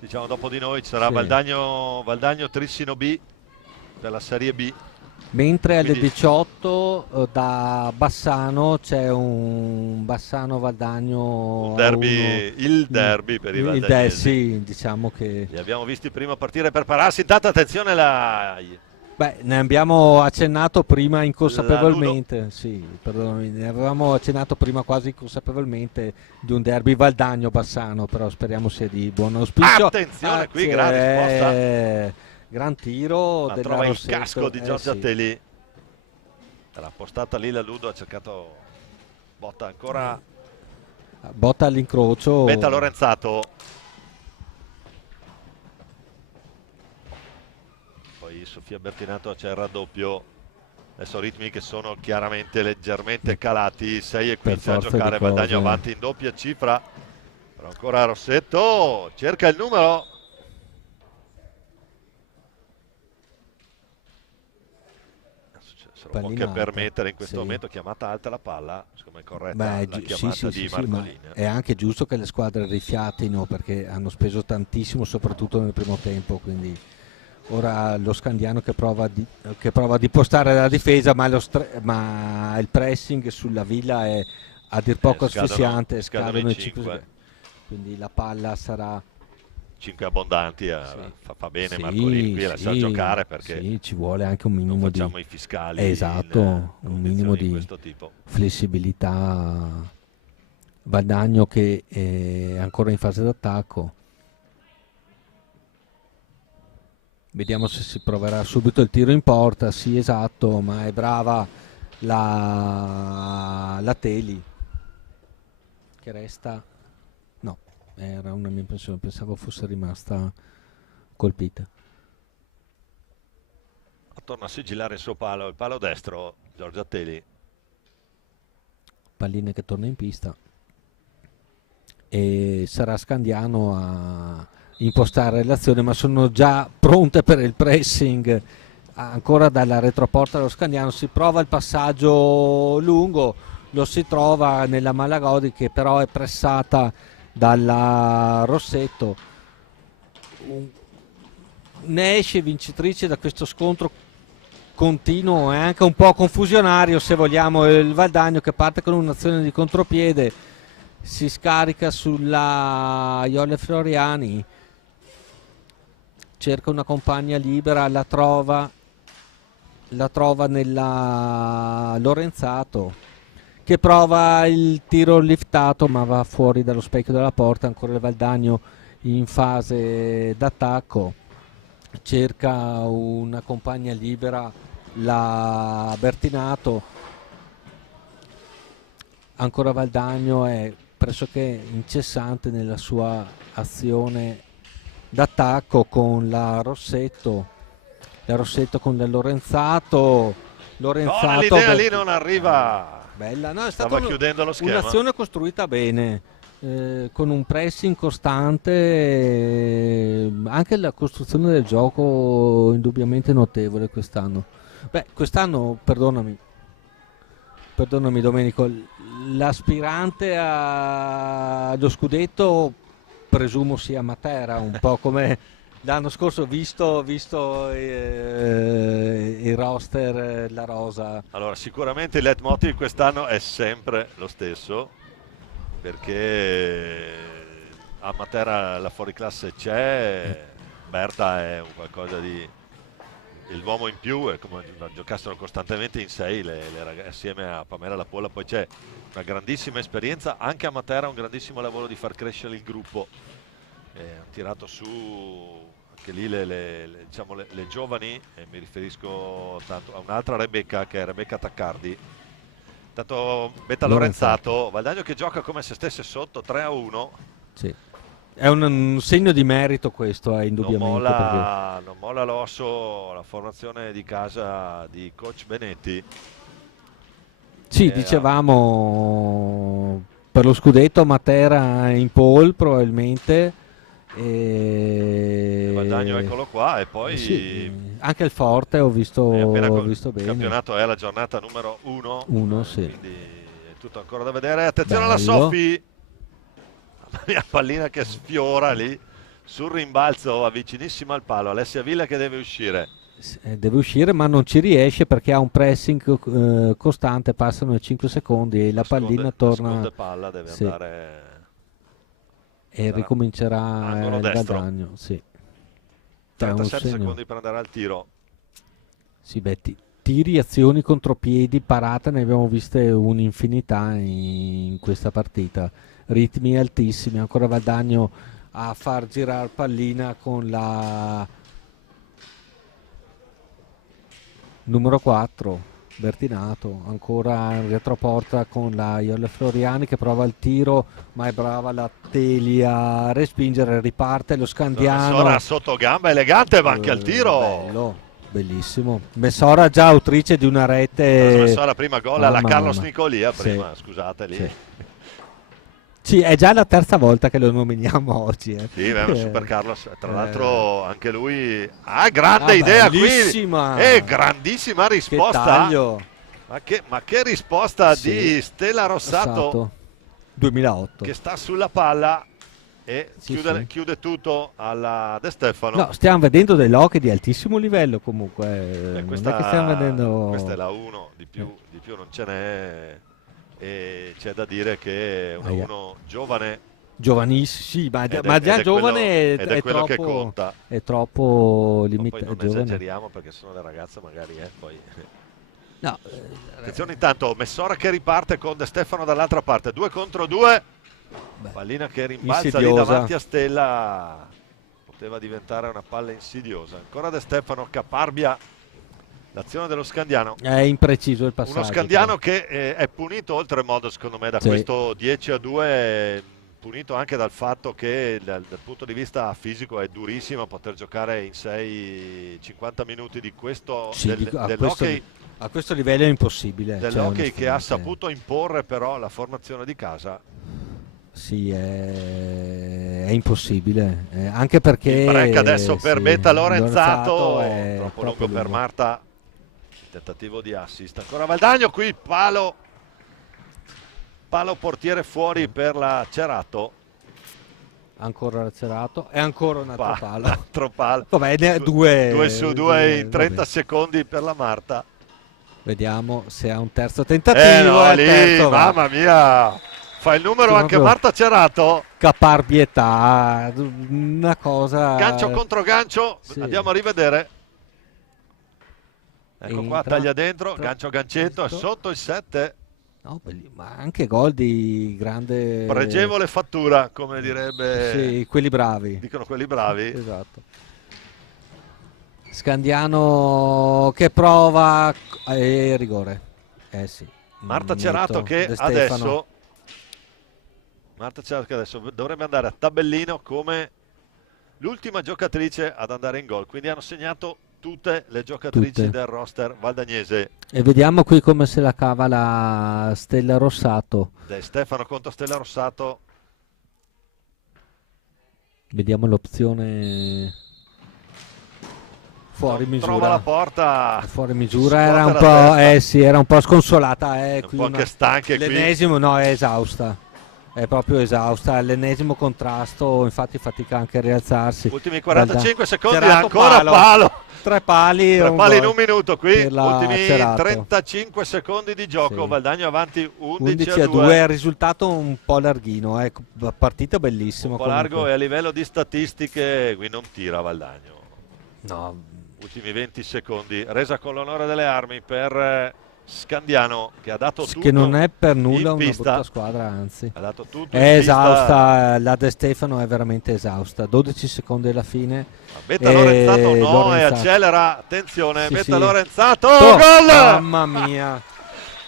Diciamo dopo di noi ci sarà Sì. Valdagno Trissino B per la Serie B. Mentre alle Quindi 18 da Bassano c'è un Bassano Valdagno il derby per i valdagnesi. Sì, diciamo che Li abbiamo visti prima partire per pararsi. Intanto attenzione ne abbiamo accennato prima inconsapevolmente, sì, perdonami, ne avevamo accennato prima quasi inconsapevolmente di un derby Valdagno-Bassano, però speriamo sia di buon auspicio. Attenzione qui, gran risposta. Gran tiro della trova il Rossetto. casco di Giorgia Sì. Teli. Era postata lì la Ludo, ha cercato botta ancora. Botta all'incrocio. Betta Lorenzato. Poi Sofia Bertinato c'è il raddoppio. Adesso ritmi che sono chiaramente leggermente calati. 6 e 15 a giocare, Valdagno avanti in doppia cifra. Però ancora Rossetto cerca il numero. Se lo può anche permettere in questo momento. Chiamata alta la palla, secondo me è corretta la chiamata di Marcolini. È anche giusto che le squadre rifiatino, perché hanno speso tantissimo soprattutto nel primo tempo, quindi ora lo Scandiano che prova ad impostare la difesa, ma il pressing sulla Villa è a dir poco asfissiante, scadono i 5, quindi la palla sarà 5 abbondanti, fa bene Marcolini qui a lasciar giocare, perché ci vuole anche un minimo facciamo i fiscali, un minimo di questo tipo. Flessibilità. Valdagno che è ancora in fase d'attacco, vediamo se si proverà subito il tiro in porta. Sì, esatto, ma è brava la Teli, che resta. Era una mia impressione, pensavo fosse rimasta colpita. Torna a sigillare il suo palo, il palo destro, Giorgia Teli. Pallina che torna in pista e sarà Scandiano a impostare l'azione, ma sono già pronte per il pressing ancora dalla retroporta dello Scandiano. Si prova il passaggio lungo, lo si trova nella Malagodi, che però è pressata dalla Rossetto. Ne esce vincitrice da questo scontro continuo e anche un po' confusionario, se vogliamo, il Valdagno, che parte con un'azione di contropiede, si scarica sulla Iole Floriani, cerca una compagna libera, la trova, la trova nella Lorenzato, che prova il tiro liftato ma va fuori dallo specchio della porta. Ancora il Valdagno in fase d'attacco, cerca una compagna libera, la Bertinato. Ancora Valdagno è pressoché incessante nella sua azione d'attacco con la Rossetto con il Lorenzato. L'idea lì non arriva. Bella, no, è stata Stava chiudendo lo schema. un'azione costruita bene, con un pressing costante, anche la costruzione del gioco indubbiamente notevole quest'anno. Beh, quest'anno, perdonami Domenico, l'aspirante allo scudetto presumo sia Matera, un po' come l'anno scorso, visto il roster, la rosa. Allora, sicuramente il leitmotiv quest'anno è sempre lo stesso, perché a Matera la fuoriclasse c'è, Berta è un qualcosa di l'uomo in più, è come giocassero costantemente in 6 le ragazze assieme a Pamela Lapolla. Poi c'è una grandissima esperienza anche a Matera, un grandissimo lavoro di far crescere il gruppo. Hanno tirato su anche lì diciamo, le giovani, e mi riferisco tanto a un'altra Rebecca, che è Rebecca Taccardi, tanto Betta Lorenzato. Valdagno che gioca come se stesse sotto 3-1. Sì. È un segno di merito questo, indubbiamente. Non molla l'osso la formazione di casa di coach Benetti. Sì, dicevamo per lo scudetto Matera in pole probabilmente. Valdagno eccolo qua, e poi sì, anche il Forte ho visto bene. Il campionato è la giornata numero 1. Sì. Quindi è tutto ancora da vedere. Attenzione alla Soffi. La mia pallina che sfiora lì sul rimbalzo, vicinissima al palo. Alessia Villa che deve uscire. Deve uscire, ma non ci riesce perché ha un pressing costante, passano i 5 secondi e la pallina torna. La palla deve andare. E ricomincerà il Valdagno. Sì. 37 secondi per andare al tiro. Sì, tiri, azioni, contropiedi, parate, ne abbiamo viste un'infinità in questa partita. Ritmi altissimi, ancora Valdagno a far girare pallina con la numero 4 Bertinato, ancora in retroporta con la Iolle Floriani che prova il tiro, ma è brava la Teli a respingere, riparte lo Scandiano. Messora sotto gamba, elegante, va anche al tiro. Bello, bellissimo. Messora già autrice di una rete. Messora prima gol alla Carlos Nicolia prima, scusate lì. Sì. Sì, è già la terza volta che lo nominiamo oggi. Sì, Super Carlos, tra l'altro anche lui ha grande idea bellissima. Qui e grandissima risposta. Che taglio. Ma che risposta di Stella Rossato 2008, che sta sulla palla e chiude tutto alla De Stefano. No, stiamo vedendo dei lochi di altissimo livello comunque. Questa, non è che stiamo vedendo... questa è la 1, di più non ce n'è. E c'è da dire che è uno giovane, giovanissimo, ma già giovane è quello che conta. È troppo limitato. Poi non esageriamo perché sono le ragazze magari poi. No, attenzione, intanto Messora che riparte con De Stefano dall'altra parte, 2 contro 2. Pallina che rimbalza lì davanti a Stella, poteva diventare una palla insidiosa. Ancora De Stefano, caparbia l'azione dello Scandiano. È impreciso il passaggio. Uno Scandiano che è punito oltremodo secondo me da questo 10-2, punito anche dal fatto che dal punto di vista fisico è durissimo poter giocare in 50 minuti di questo, dell'hockey. A questo livello è impossibile. Dell'hockey che ha saputo imporre però la formazione di casa. Sì, è impossibile, anche perché il break adesso per Betta Lorenzato è troppo lungo per Marta. Tentativo di assist, ancora Valdagno qui, palo portiere fuori per la Cerato. Ancora la Cerato e ancora un altro palo. Vabbè, 2 su 2 in 30 secondi per la Marta. Vediamo se ha un terzo tentativo. Terzo mamma mia, fa il numero anche Marta Cerato. Caparbietà, una cosa. Gancio contro gancio, andiamo a rivedere. Ecco qua, taglia dentro, gancio gancetto, è sotto il 7. No, ma anche gol di grande... Pregevole fattura, come direbbe... Sì, quelli bravi. Dicono quelli bravi. Esatto. Scandiano che prova e rigore. Sì. Marta Cerato che adesso dovrebbe andare a tabellino come l'ultima giocatrice ad andare in gol, quindi hanno segnato tutte le giocatrici del roster valdagnese. E vediamo qui come se la cava la Stella Rossato. De Stefano contro Stella Rossato. Vediamo l'opzione fuori Non misura. Trova la porta. Fuori misura era un po', sì, era un po' sconsolata. Un po' anche stanche qui. L'ennesimo, no, è esausta. È proprio esausta, l'ennesimo contrasto, infatti fatica anche a rialzarsi. Ultimi 45 secondi, Cerato ancora palo. 3 pali in un minuto qui, ultimi Cerato. 35 secondi di gioco, Sì. Valdagno avanti 11 a 2, risultato un po' larghino, partita bellissima. Un po' largo e a livello di statistiche qui non tira Valdagno. No. Ultimi 20 secondi, resa con l'onore delle armi per Scandiano che ha dato tutto. Che non è per nulla una pista. brutta squadra, anzi. Ha dato tutto è esausta, la De Stefano è veramente esausta. 12 secondi alla fine. Betta Lorenzato no, e accelera, attenzione, sì, Betta sì. Lorenzato, gol! Mamma mia.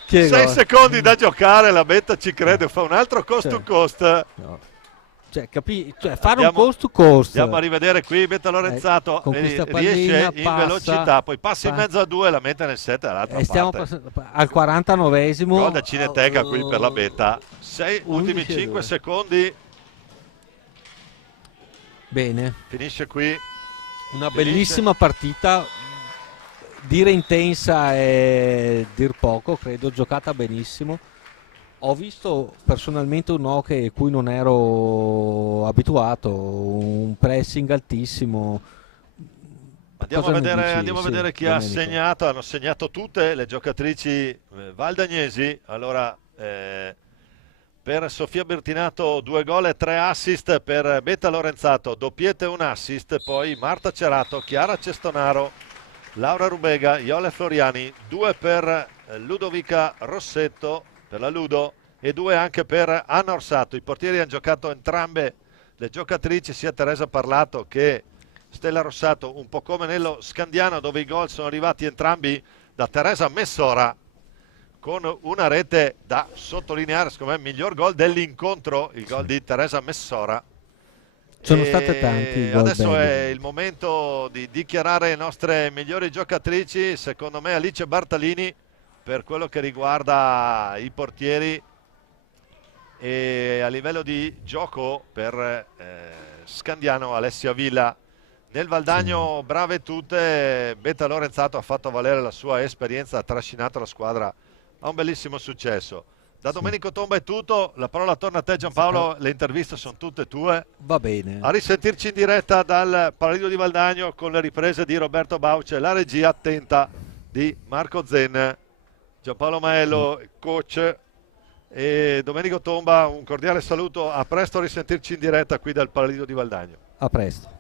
6 secondi da giocare, la Betta ci crede, fa un altro cost to cost. No. Fare un cost to cost. Andiamo a rivedere qui Betta Lorenzato, riesce in velocità, poi passa in mezzo a 2 e la mette nel 7 dall'altra parte. Al 49esimo. Gol da Cineteca qui per la Betta. Ultimi 5 secondi. Bene. Finisce qui. Una bellissima partita. Dire intensa è dir poco, credo, giocata benissimo. Ho visto personalmente un hockey a cui non ero abituato, un pressing altissimo. Andiamo a vedere chi ha segnato. Hanno segnato tutte le giocatrici valdagnesi. Allora, per Sofia Bertinato 2 gol e 3 assist, per Betta Lorenzato doppietta e un assist, poi Marta Cerato, Chiara Cestonaro, Laura Rubega, Iole Floriani, 2 per Ludovica Rossetto, per la Ludo, e 2 anche per Anna Orsato. I portieri hanno giocato entrambe le giocatrici, sia Teresa Parlato che Stella Rossato, un po' come nello Scandiano, dove i gol sono arrivati entrambi da Teresa Messora, con una rete da sottolineare, secondo me il miglior gol dell'incontro, il gol di Teresa Messora. Sono state tanti. Adesso è il momento di dichiarare le nostre migliori giocatrici. Secondo me Alice Bartalini per quello che riguarda i portieri, e a livello di gioco per Scandiano Alessia Villa. Nel Valdagno brave tutte. Betta Lorenzato ha fatto valere la sua esperienza, ha trascinato la squadra a un bellissimo successo. Da Domenico Tomba è tutto, la parola torna a te Giampaolo, le interviste sono tutte tue. Va bene. A risentirci in diretta dal Paradiso di Valdagno con le riprese di Roberto Bauce, la regia attenta di Marco Zen, Giampaolo Maello, coach, e Domenico Tomba, un cordiale saluto, a presto a risentirci in diretta qui dal Paradiso di Valdagno. A presto.